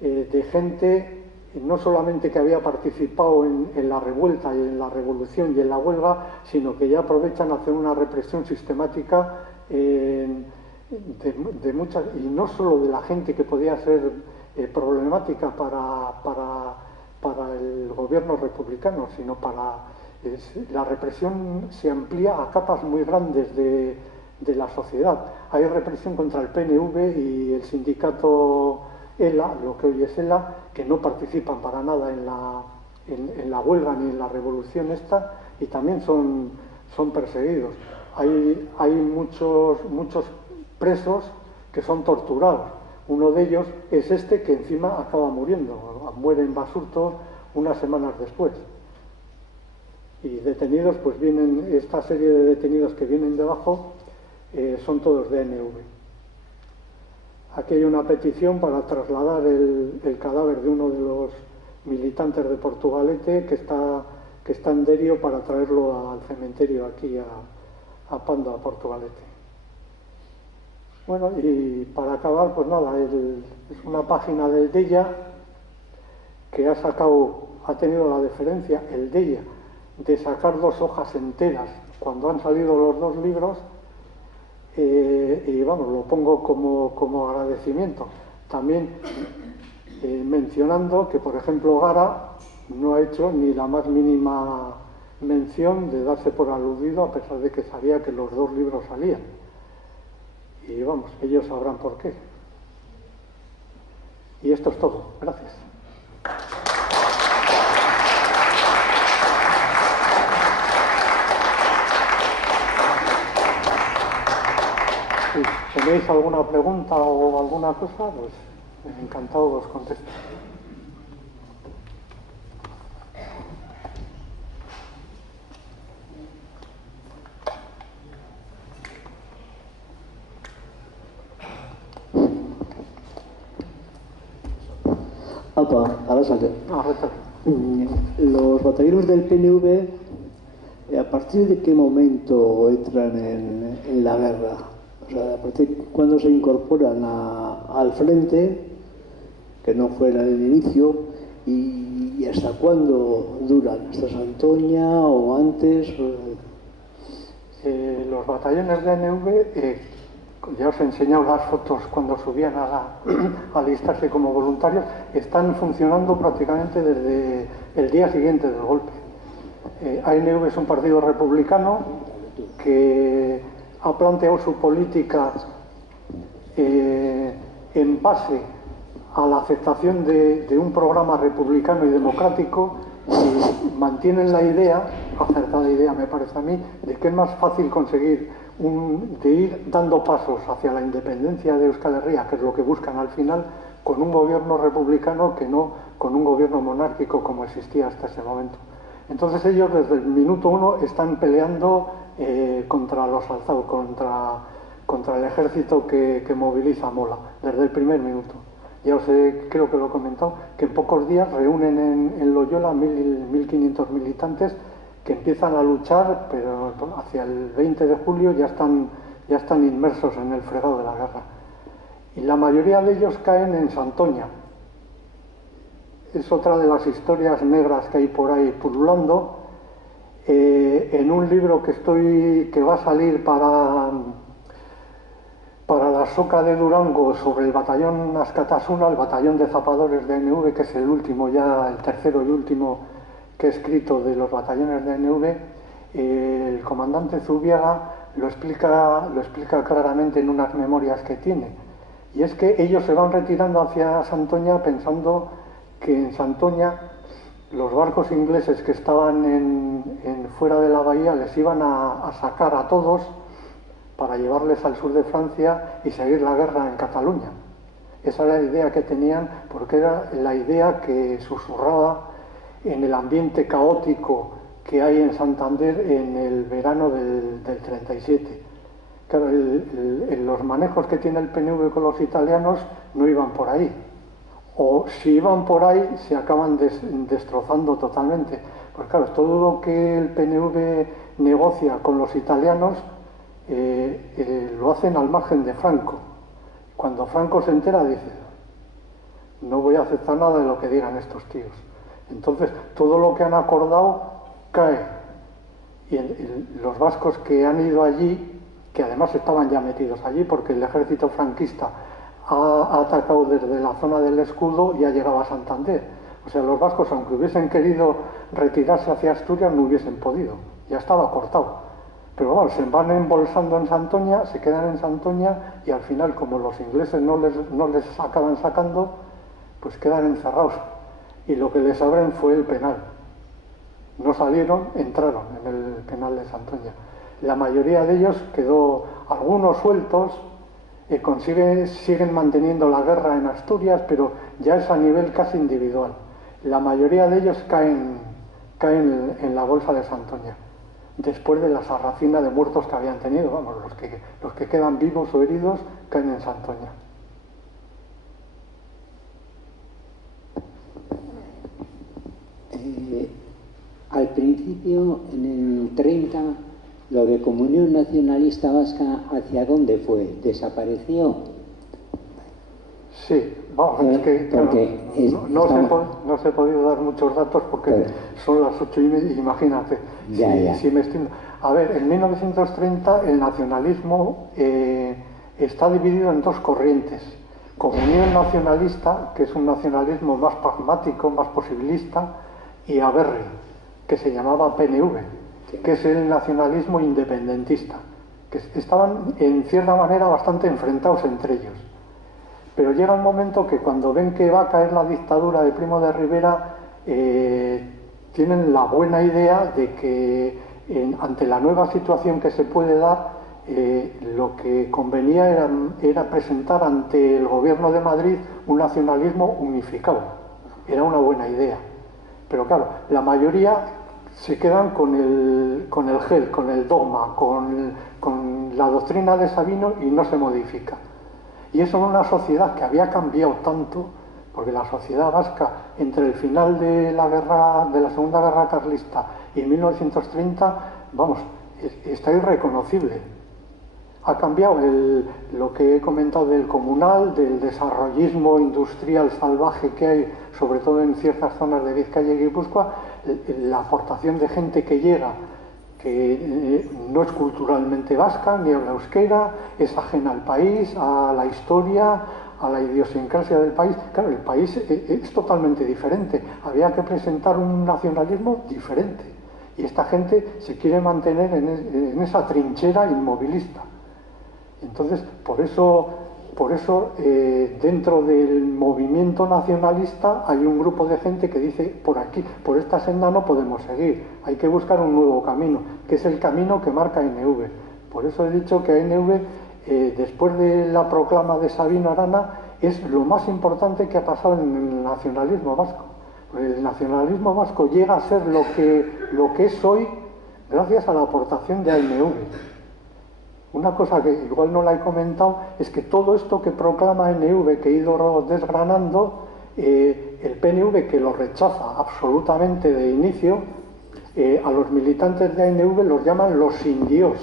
de gente no solamente que había participado en la revuelta y en la revolución y en la huelga, sino que ya aprovechan a hacer una represión sistemática de muchas, y no solo de la gente que podía ser problemática para el gobierno republicano, sino la represión se amplía a capas muy grandes de la sociedad. Hay represión contra el PNV y el sindicato ELA, lo que hoy es ELA, que no participan para nada en la huelga ni en la revolución esta, y también son perseguidos. Hay muchos presos que son torturados. Uno de ellos es este, que encima acaba muriendo, muere en Basurto unas semanas después. Y detenidos, pues vienen, esta serie de detenidos que vienen debajo, son todos de ANV. Aquí hay una petición para trasladar el cadáver de uno de los militantes de Portugalete que está en Derio, para traerlo al cementerio aquí a Pando, a Portugalete. Bueno, y para acabar, pues nada, es una página del Deia que ha tenido la deferencia, el Deia, de sacar 2 hojas enteras cuando han salido los 2 libros. Y vamos, lo pongo como agradecimiento. También mencionando que, por ejemplo, Gara no ha hecho ni la más mínima mención de darse por aludido, a pesar de que sabía que los 2 libros salían. Y vamos, ellos sabrán por qué. Y esto es todo. Gracias. Si tenéis alguna pregunta o alguna cosa, pues encantado os contesto. Arrasate. Los batallones del PNV, ¿a partir de qué momento entran en la guerra? O sea, ¿a partir de cuándo se incorporan al frente, que no fue el inicio, y hasta cuándo duran? ¿Hasta Santoña o antes? Los batallones de ANV, ya os he enseñado las fotos cuando subían a alistarse como voluntarios, están funcionando prácticamente desde el día siguiente del golpe. ANV es un partido republicano que ha planteado su política en base a la aceptación de un programa republicano y democrático, y mantienen la idea, acertada idea me parece a mí, de que es más fácil conseguir de ir dando pasos hacia la independencia de Euskal Herria, que es lo que buscan al final, con un gobierno republicano que no con un gobierno monárquico como existía hasta ese momento. Entonces ellos desde el minuto uno están peleando contra los alzados, contra el ejército que moviliza a Mola, desde el primer minuto. Ya os creo que lo he comentado, que en pocos días reúnen en Loyola 1.500 militantes que empiezan a luchar, pero hacia el 20 de julio ya están inmersos en el fregado de la guerra. Y la mayoría de ellos caen en Santoña. Es otra de las historias negras que hay por ahí pululando. En un libro que va a salir para la Soca de Durango sobre el batallón Askatasuna, el batallón de zapadores de ANV, que es el último ya, el tercero y último que he escrito de los batallones de ANV, el comandante Zubiaga lo explica claramente en unas memorias que tiene. Y es que ellos se van retirando hacia Santoña pensando que en Santoña los barcos ingleses que estaban fuera de la bahía les iban a sacar a todos para llevarles al sur de Francia y seguir la guerra en Cataluña. Esa era la idea que tenían, porque era la idea que susurraba en el ambiente caótico que hay en Santander en el verano del 37. Claro, los manejos que tiene el PNV con los italianos no iban por ahí. O si iban por ahí, se acaban destrozando totalmente. Pues claro, todo lo que el PNV negocia con los italianos lo hacen al margen de Franco. Cuando Franco se entera, dice: no voy a aceptar nada de lo que digan estos tíos. Entonces, todo lo que han acordado cae. Y los vascos que han ido allí, que además estaban ya metidos allí, porque el ejército franquista ha atacado desde la zona del escudo y ha llegado a Santander. O sea, los vascos, aunque hubiesen querido retirarse hacia Asturias, no hubiesen podido. Ya estaba cortado. Pero bueno, se van embolsando en Santoña, se quedan en Santoña y al final, como los ingleses no les acaban sacando, pues quedan encerrados. Y lo que les abren fue el penal. No salieron, entraron en el penal de Santoña. La mayoría de ellos quedó, algunos sueltos, siguen manteniendo la guerra en Asturias, pero ya es a nivel casi individual. La mayoría de ellos caen en la bolsa de Santoña, después de la sarracina de muertos que habían tenido. Vamos, los que quedan vivos o heridos caen en Santoña. Al principio, en el 30, lo de Comunión Nacionalista Vasca, ¿hacia dónde fue? ¿Desapareció? Sí, vamos, es que claro, no os he podido dar muchos datos porque son las 8:30, imagínate. Si me estoy... A ver, en 1930 el nacionalismo está dividido en dos corrientes. Comunión Nacionalista, que es un nacionalismo más pragmático, más posibilista, y Aberri, que se llamaba PNV, que es el nacionalismo independentista, que estaban en cierta manera bastante enfrentados entre ellos. Pero llega un momento que cuando ven que va a caer la dictadura de Primo de Rivera, tienen la buena idea de que ante la nueva situación que se puede dar, lo que convenía era presentar ante el gobierno de Madrid un nacionalismo unificado. Era una buena idea. Pero claro, la mayoría se quedan con el GEL, con el dogma, con la doctrina de Sabino, y no se modifica. Y eso en una sociedad que había cambiado tanto, porque la sociedad vasca entre el final de la Segunda Guerra Carlista y 1930, vamos, está irreconocible. Ha cambiado lo que he comentado del comunal, del desarrollismo industrial salvaje que hay, sobre todo en ciertas zonas de Vizcaya y Guipúzcoa, la aportación de gente que llega, que no es culturalmente vasca, ni habla euskera, es ajena al país, a la historia, a la idiosincrasia del país. Claro, el país es totalmente diferente. Había que presentar un nacionalismo diferente. Y esta gente se quiere mantener en esa trinchera inmovilista. Entonces, por eso dentro del movimiento nacionalista hay un grupo de gente que dice, por aquí, por esta senda no podemos seguir, hay que buscar un nuevo camino, que es el camino que marca ANV. Por eso he dicho que ANV, después de la proclama de Sabino Arana, es lo más importante que ha pasado en el nacionalismo vasco. El nacionalismo vasco llega a ser lo que es hoy gracias a la aportación de ANV. Una cosa que igual no la he comentado es que todo esto que proclama ANV, que he ido desgranando, el PNV, que lo rechaza absolutamente de inicio, a los militantes de ANV los llaman los indios,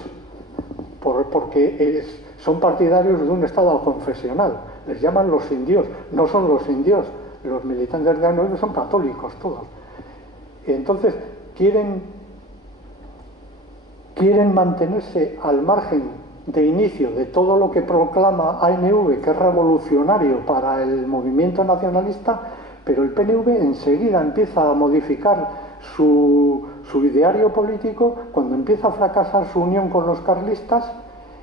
porque son partidarios de un estado confesional, les llaman los indios, no son los indios, los militantes de ANV son católicos todos. Entonces quieren mantenerse al margen de inicio de todo lo que proclama ANV, que es revolucionario para el movimiento nacionalista, pero el PNV enseguida empieza a modificar su ideario político. Cuando empieza a fracasar su unión con los carlistas,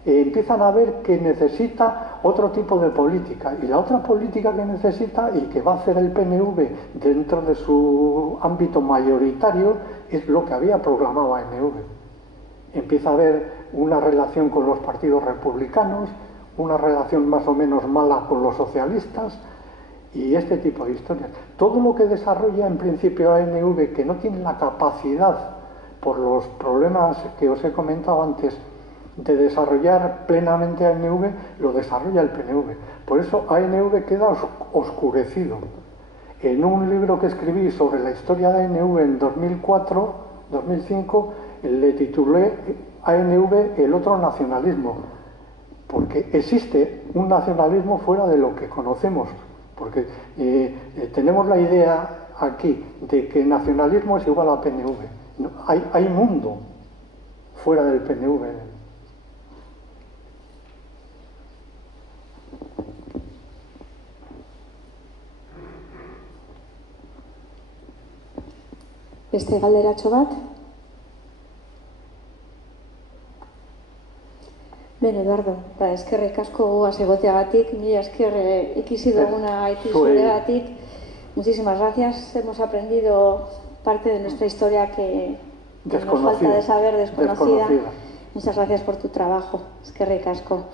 empiezan a ver que necesita otro tipo de política, y la otra política que necesita y que va a hacer el PNV dentro de su ámbito mayoritario es lo que había proclamado ANV. Empieza a haber una relación con los partidos republicanos, una relación más o menos mala con los socialistas y este tipo de historias. Todo lo que desarrolla en principio ANV, que no tiene la capacidad, por los problemas que os he comentado antes, de desarrollar plenamente ANV, lo desarrolla el PNV. Por eso ANV queda oscurecido. En un libro que escribí sobre la historia de ANV en 2004-2005, le titulé ANV, el otro nacionalismo, porque existe un nacionalismo fuera de lo que conocemos, porque tenemos la idea aquí de que nacionalismo es igual a PNV. No, hay mundo fuera del PNV. Beste galderatxo bat? Ben, Eduardo, eskerrik asko guaz egoteagatik, mila esker ikisi duguna ikusuregatik. Muchísimas gracias. Hemos aprendido parte de nuestra historia que nos falta de saber, desconocida. Muchas gracias por tu trabajo. Eskerrik asko.